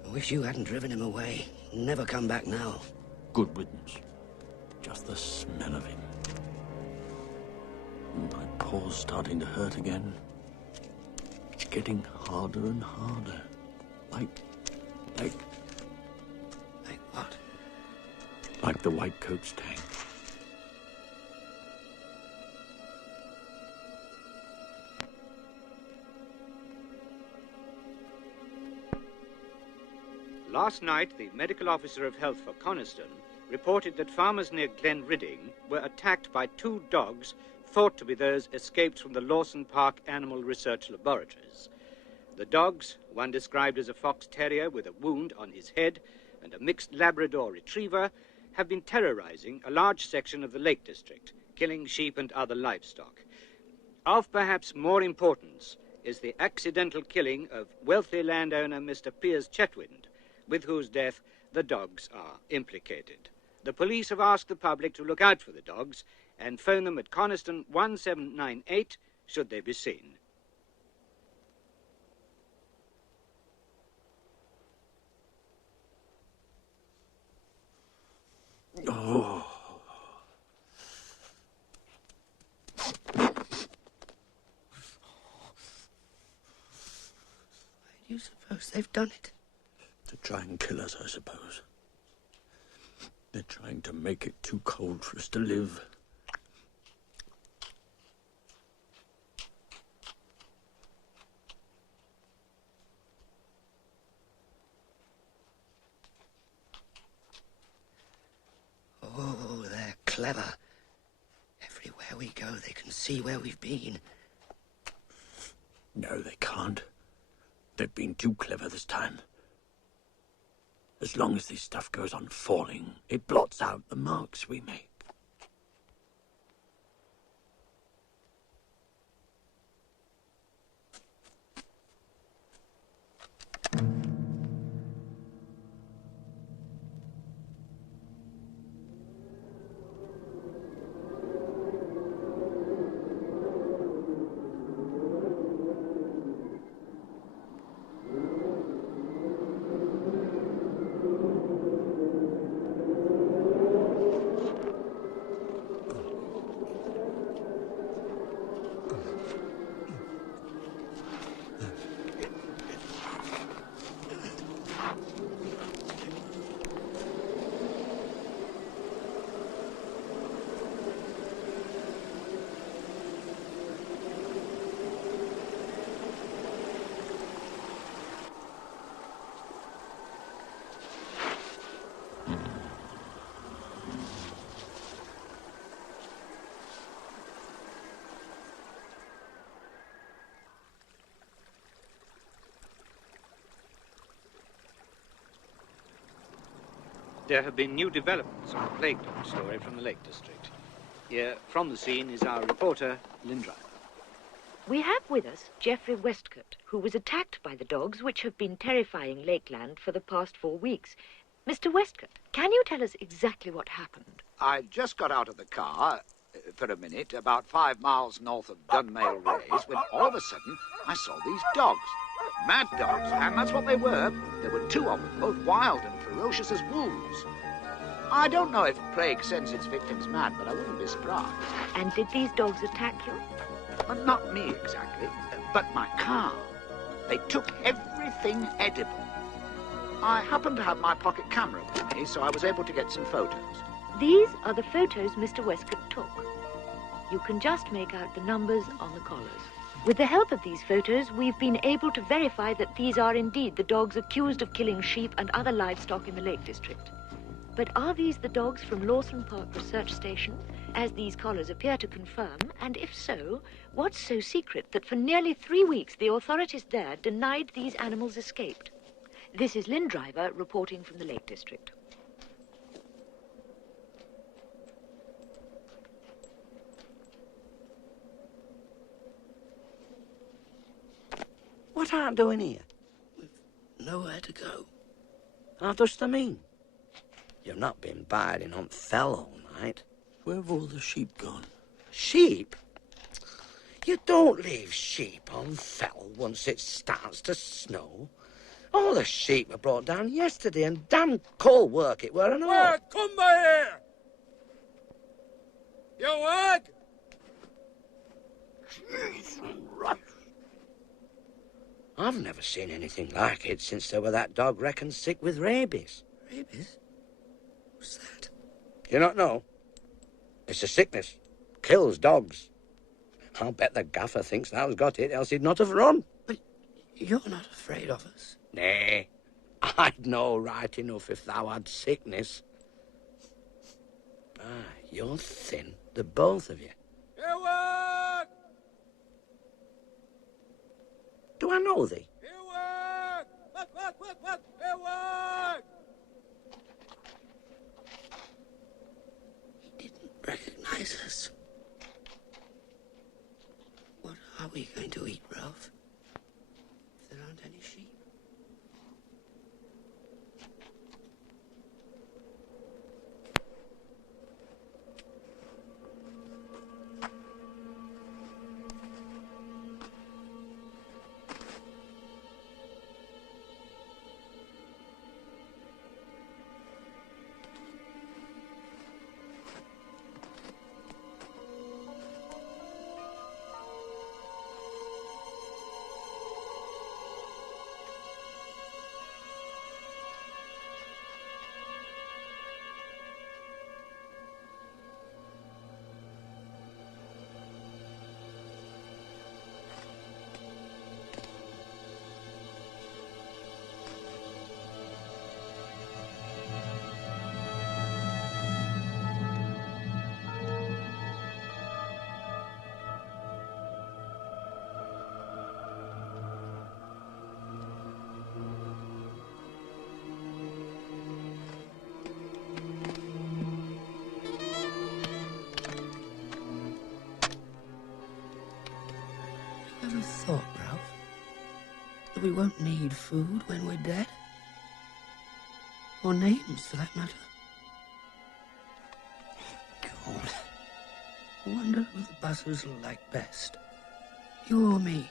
I wish you hadn't driven him away. Never come back now. Good riddance. Just the smell of him. My paw's starting to hurt again. It's getting harder and harder. Like what? Like the White Coat's tank. Last night, the medical officer of health for Coniston reported that farmers near Glen Ridding were attacked by 2 dogs thought to be those escaped from the Lawson Park Animal Research Laboratories. The dogs, one described as a fox terrier with a wound on his head and a mixed Labrador retriever, have been terrorizing a large section of the Lake District, killing sheep and other livestock. Of perhaps more importance is the accidental killing of wealthy landowner Mr. Piers Chetwynd, with whose death the dogs are implicated. The police have asked the public to look out for the dogs and phone them at Coniston 1798 should they be seen. Oh. Why do you suppose they've done it? To try and kill us, I suppose. They're trying to make it too cold for us to live. Oh, they're clever. Everywhere we go, they can see where we've been. No, they can't. They've been too clever this time. As long as this stuff goes on falling, it blots out the marks we make. There have been new developments on the plague dog story from the Lake District. Here, from the scene, is our reporter, Lynn Driver. We have with us Geoffrey Westcott, who was attacked by the dogs which have been terrifying Lakeland for the past 4 weeks. Mr. Westcott, can you tell us exactly what happened? I just got out of the car for a minute, about 5 miles north of Dunmail Raise, when all of a sudden I saw these dogs. Mad dogs, and that's what they were. There were 2 of them, both wild and ferocious as wolves. I don't know if plague sends its victims mad, but I wouldn't be surprised. And did these dogs attack you? Not me exactly, but my car. They took everything edible. I happened to have my pocket camera with me, so I was able to get some photos. These are the photos Mr. Westcott took. You can just make out the numbers on the collars. With the help of these photos, we've been able to verify that these are indeed the dogs accused of killing sheep and other livestock in the Lake District. But are these the dogs from Lawson Park Research Station, as these collars appear to confirm? And if so, what's so secret that for nearly 3 weeks the authorities there denied these animals escaped? This is Lynn Driver reporting from the Lake District. What are you doing here? Nowhere to go. How does that mean? You've not been biding on Fell all night. Where have all the sheep gone? Sheep? You don't leave sheep on Fell once it starts to snow. All the sheep were brought down yesterday, and damn cold work it were and all. Wag, come by here! You Wag! Jesus Christ. I've never seen anything like it since there were that dog reckoned sick with rabies. Rabies? What's that? You not know? It's a sickness. Kills dogs. I'll bet the gaffer thinks thou's got it, else he'd not have run. But you're not afraid of us? Nay, I'd know right enough if thou had sickness. You're thin, the both of you. Ewan! Do I know thee? Ewan! What? Ewan! He didn't recognize us. What are we going to eat, Ralph? If there aren't any sheep? Ever thought, Ralph, that we won't need food when we're dead? Or names, for that matter? God, I wonder who the buzzers will like best. You or me?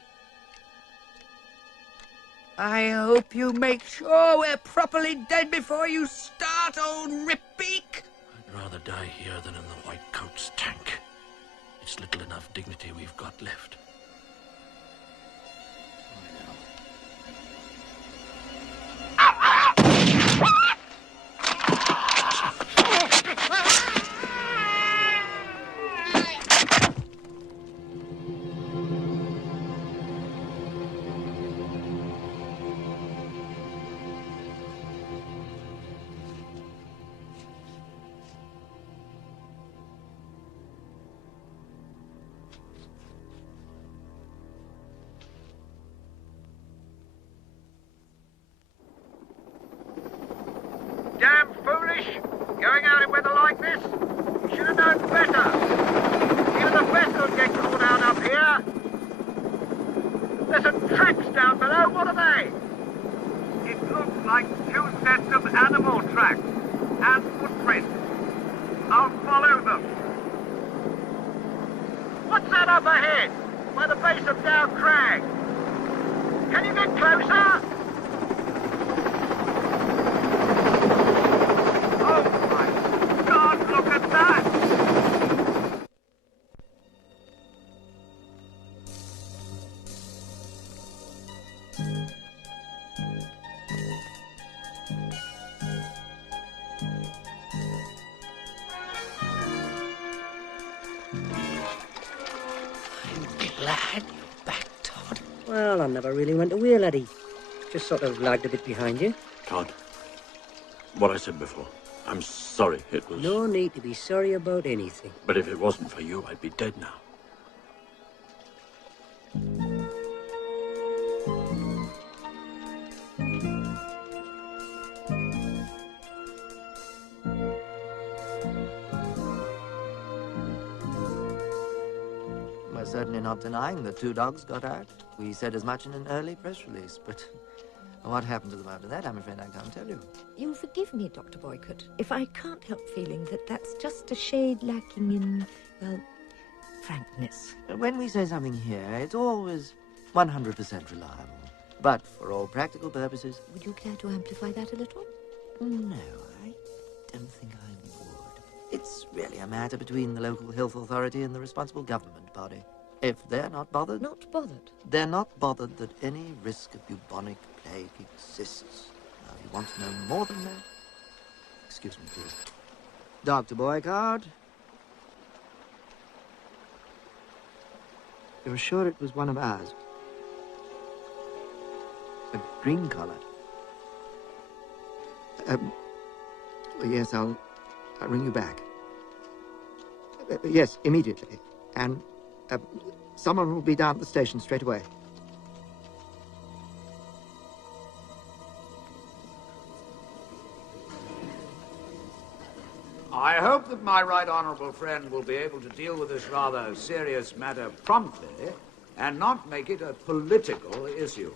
I hope you make sure we're properly dead before you start, old Ripbeak. I'd rather die here than in the White Coat's tank. It's little enough dignity we've got left. base of Dow Crag. Can you get closer? Oh my God, look at that! Glad you're back, Todd. Well, I never really went away, laddie. Just sort of lagged a bit behind you. Todd, what I said before, I'm sorry. It was... No need to be sorry about anything. But if it wasn't for you, I'd be dead now. We're certainly not denying that 2 dogs got out. We said as much in an early press release, but what happened to them after that, I'm afraid I can't tell you. You'll forgive me, Dr. Boycott, if I can't help feeling that that's just a shade lacking in, well, frankness. When we say something here, it's always 100% reliable. But for all practical purposes... Would you care to amplify that a little? No, I don't think I would. It's really a matter between the local health authority and the responsible government body. If they're not bothered... Not bothered? They're not bothered that any risk of bubonic plague exists. Now, if you want to know more than that... Excuse me, please. Dr. Boycott? You're sure it was one of ours? A green collar? Yes, I'll ring you back. Yes, immediately. And someone will be down at the station straight away. I hope that my right honourable friend will be able to deal with this rather serious matter promptly and not make it a political issue.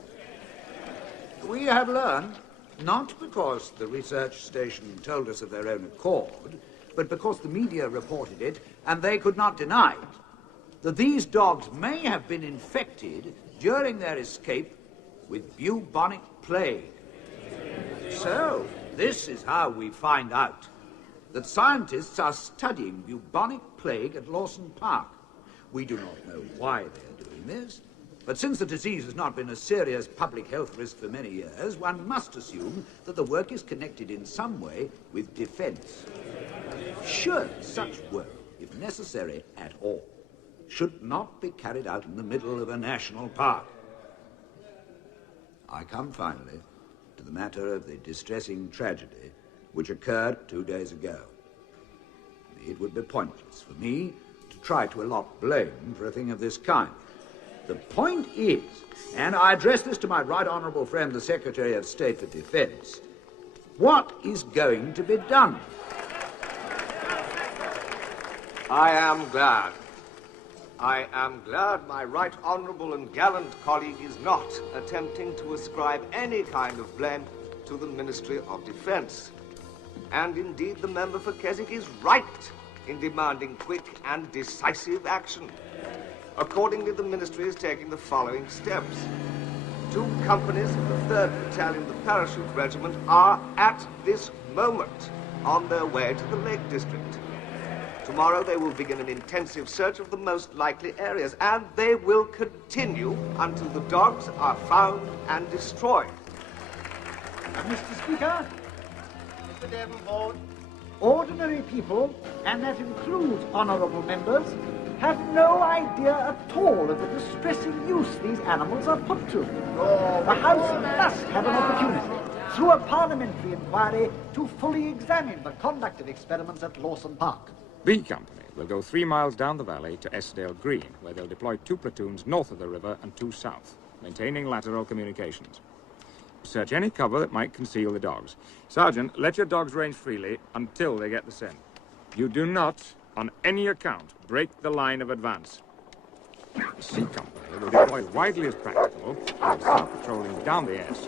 We have learned, not because the research station told us of their own accord, but because the media reported it and they could not deny it, that these dogs may have been infected during their escape with bubonic plague. So, this is how we find out that scientists are studying bubonic plague at Lawson Park. We do not know why they're doing this, but since the disease has not been a serious public health risk for many years, one must assume that the work is connected in some way with defense. Surely such work, if necessary at all, should not be carried out in the middle of a national park. I come finally to the matter of the distressing tragedy which occurred 2 days ago. It would be pointless for me to try to allot blame for a thing of this kind. The point is, and I address this to my right honourable friend, the Secretary of State for Defence, what is going to be done? I am glad my right honourable and gallant colleague is not attempting to ascribe any kind of blame to the Ministry of Defence. And indeed, the member for Keswick is right in demanding quick and decisive action. Accordingly, the Ministry is taking the following steps. 2 companies of the 3rd Battalion, the Parachute Regiment, are at this moment on their way to the Lake District. Tomorrow they will begin an intensive search of the most likely areas, and they will continue until the dogs are found and destroyed. Mr. Speaker, Mr. Davenport. ordinary people, and that includes honourable members, have no idea at all of the distressing use these animals are put to. The House must have an opportunity, through a parliamentary inquiry, to fully examine the conduct of experiments at Lawson Park. B Company will go 3 miles down the valley to Esdale Green, where they'll deploy 2 platoons north of the river and 2 south, maintaining lateral communications. Search any cover that might conceal the dogs. Sergeant, let your dogs range freely until they get the scent. You do not, on any account, break the line of advance. C Company will deploy widely as practicable and start patrolling down the S.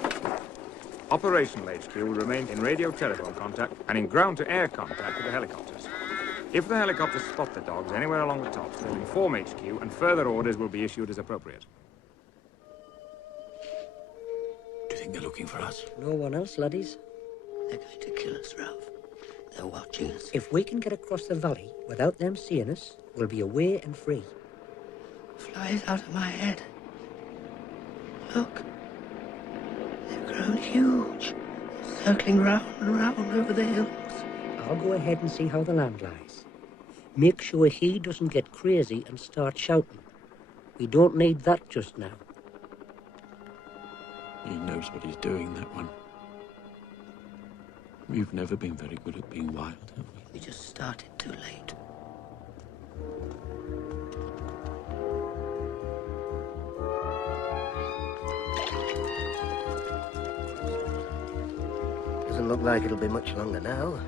Operational HQ will remain in radio telephone contact and in ground-to-air contact with the helicopters. If the helicopters spot the dogs anywhere along the top, they'll inform HQ and further orders will be issued as appropriate. Do you think they're looking for us? No one else, laddies. They're going to kill us, Ralph. They're watching us. If we can get across the valley without them seeing us, we'll be away and free. Flies out of my head. Look. They've grown huge. Circling round and round over the hills. I'll go ahead and see how the land lies. Make sure he doesn't get crazy and start shouting. We don't need that just now. He knows what he's doing, that one. We've never been very good at being wild, have we? We just started too late. Doesn't look like it'll be much longer now.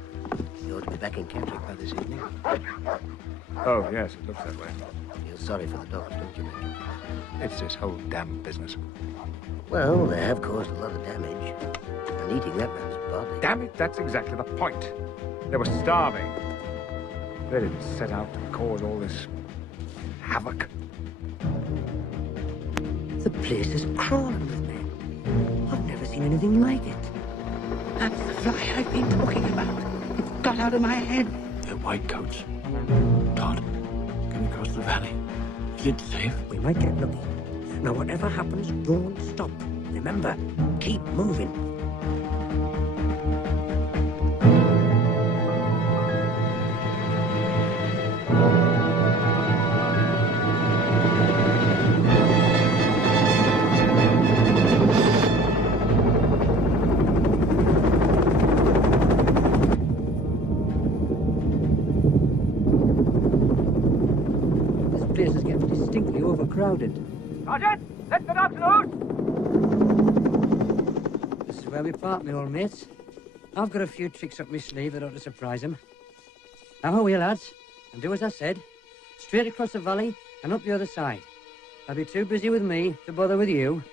You ought to be back in Kendrick by this evening. Oh, yes, it looks that way. Feel sorry for the dogs, don't you, Nick? It's this whole damn business. Well, they have caused a lot of damage. And eating that man's body. Damn it, that's exactly the point. They were starving. They didn't set out to cause all this havoc. The place is crawling with men. I've never seen anything like it. That's the fly I've been talking about. It's got out of my head. They're whitecoats. Todd, can we cross the valley? Is it safe? We might get lucky. Now, whatever happens, don't stop. Remember, keep moving. This place is getting distinctly overcrowded. Sergeant, let the dogs loose! This is where we park, my old mates. I've got a few tricks up my sleeve that ought to surprise them. Now away, lads, and do as I said. Straight across the valley and up the other side. I'll be too busy with me to bother with you.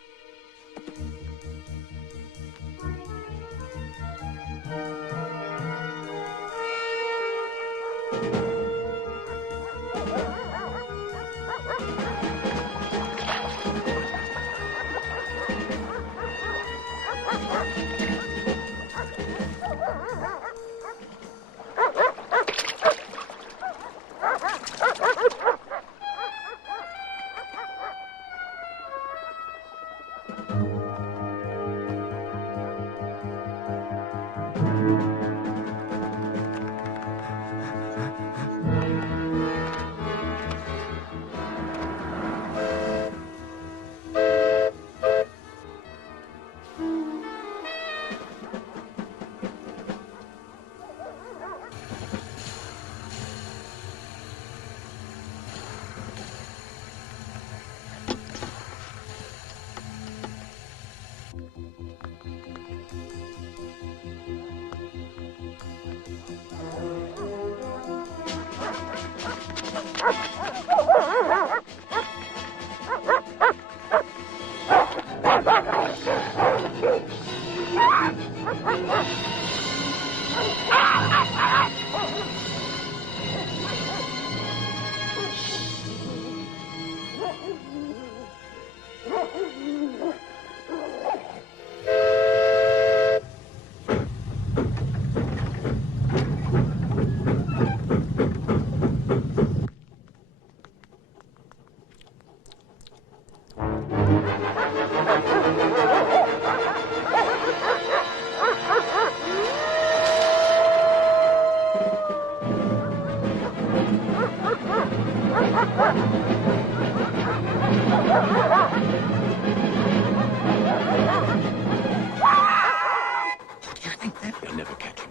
You'll never catch him.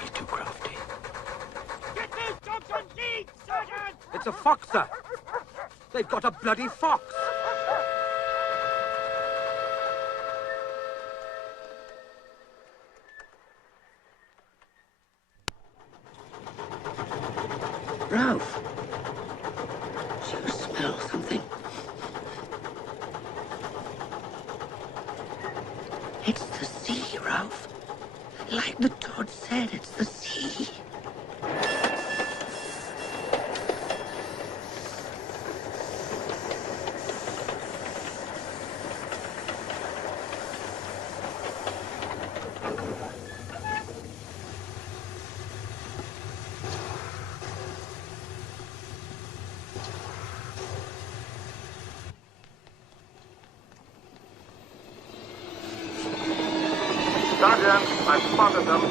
He's too crafty. Get those dogs on lead, Sergeant! It's a fox, sir. They've got a bloody fox. Ralph. Do you smell something? It's the sea, Ralph. Like the Todd said, it's the sea. Sergeant, I've spotted them.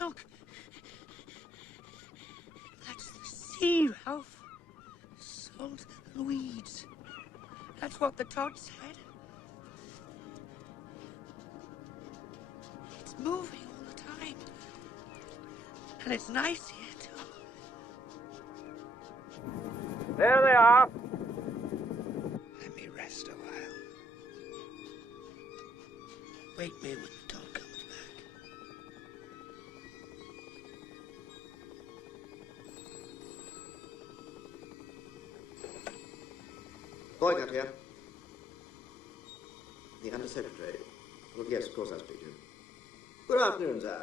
Look. That's the sea, Ralph. Salt and weeds. That's what the Todd said. It's moving all the time. And it's nice here, too. There they are. Let me rest a while. Wake me when the Todd comes back. Boycott here. The Undersecretary. Well, yes, of course I'll speak to you. Good afternoon, sir.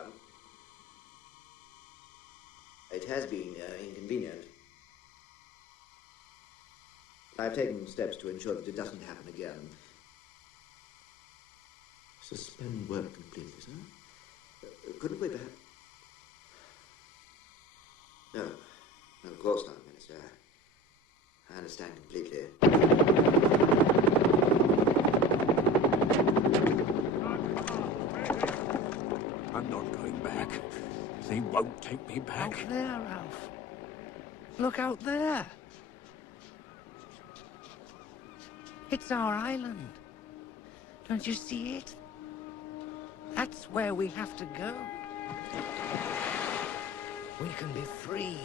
It has been inconvenient. I've taken steps to ensure that it doesn't happen again. Suspend work completely, sir? Couldn't we perhaps... No, of course not, Minister. I understand completely. I'm not going back. They won't take me back. Out there, Ralph. Look out there. It's our island. Don't you see it? That's where we have to go. We can be free.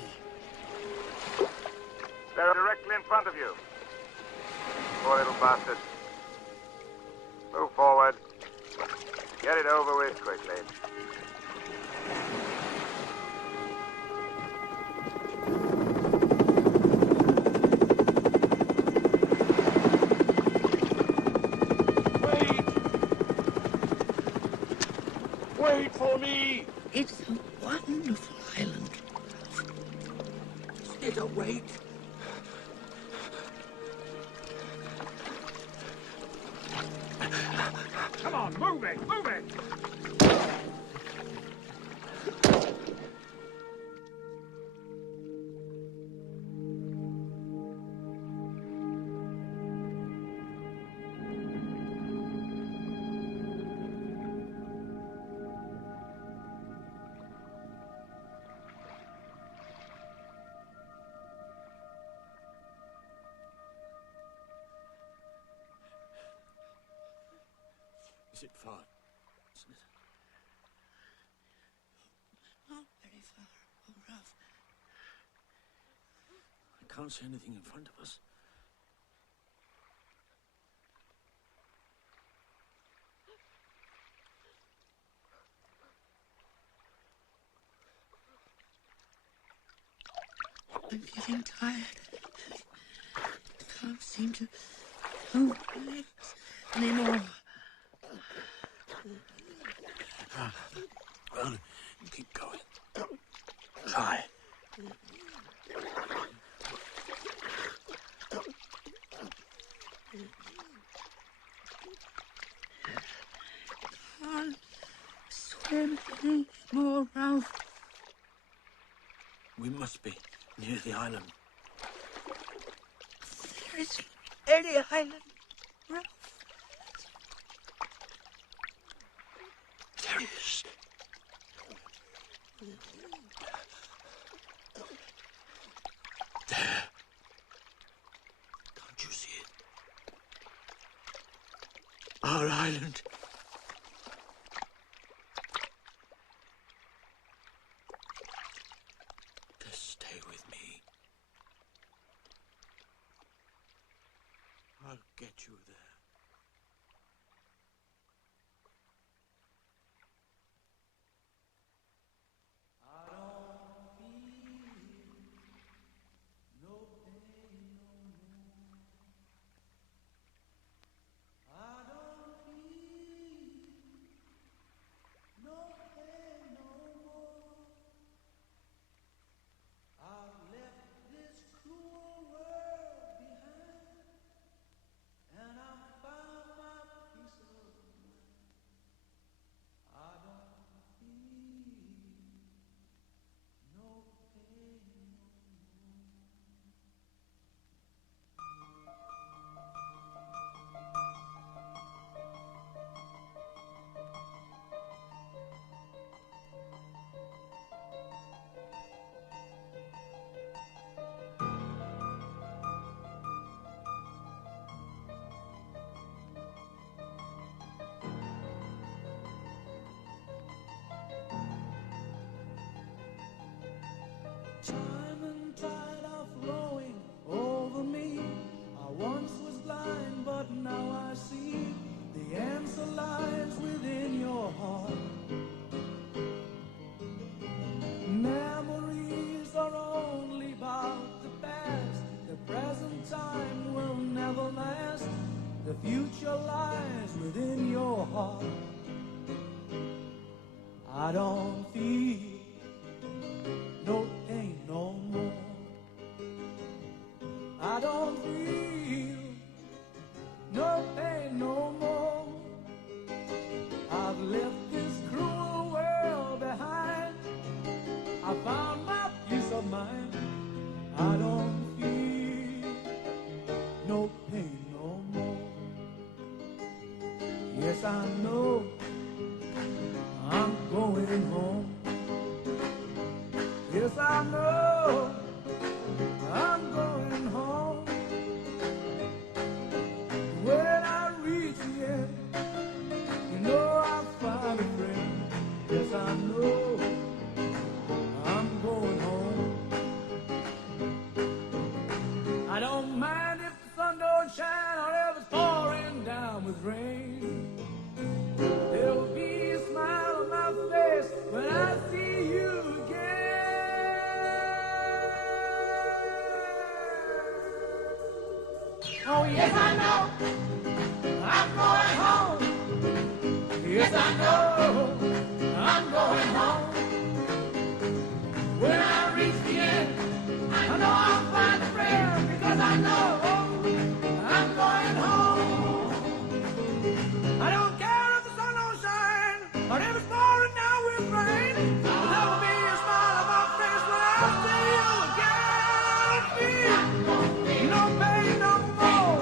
They're directly in front of you. Poor little bastard. Move forward. Get it over with quickly. Wait for me! It's a wonderful island, Ralph. Isn't it a wait? Come on, move it, move it! Is it far? Isn't it? Not very far, oh, Ralph. I can't see anything in front of us. I'm getting tired. I can't seem to move my legs anymore. Well, keep going. Try. Can't swim anymore, Ralph. We must be near the island. There isn't any island, Ralph. There is. There. Can't you see it? Our island. Just stay with me. Time and tide are flowing over me. I once was blind, but now I see. The answer lies within your heart. Memories are only about the past. The present time will never last. The future lies within your heart. I don't feel no pain no more. I don't feel no pain no more. I've left this cruel world behind. I found my peace of mind. I don't feel no pain no more. Yes, I know I'm going home. Yes, I know I'm going home. When I reach the end, you know I'll find a friend. Yes, I know I'm going home. I don't mind if the sun don't shine or if it's pouring down with rain. There'll be a smile on my face when I see you again. Oh, yes, I know I'm going home. Yes, I know I'm going home. When I reach the end, I know I'll find a friend because I know I'm going home. I don't care if the sun don't shine or if it's pouring down with rain. There will be a smile on my face when I see you again. I don't feel no pain no more.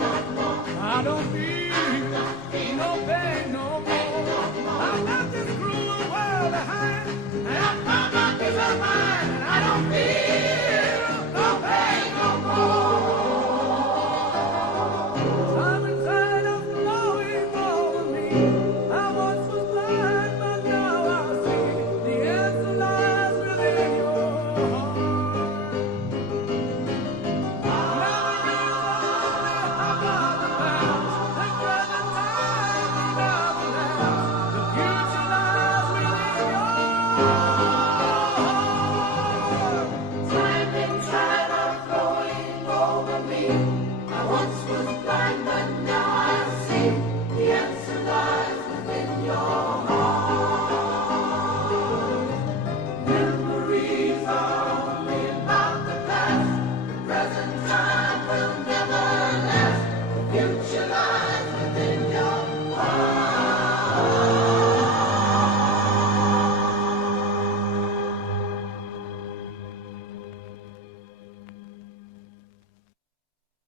I don't feel no pain no more. I left this cruel world behind and I found my peace of mind. And I don't feel no pain no more. Time and tide are flowing over me.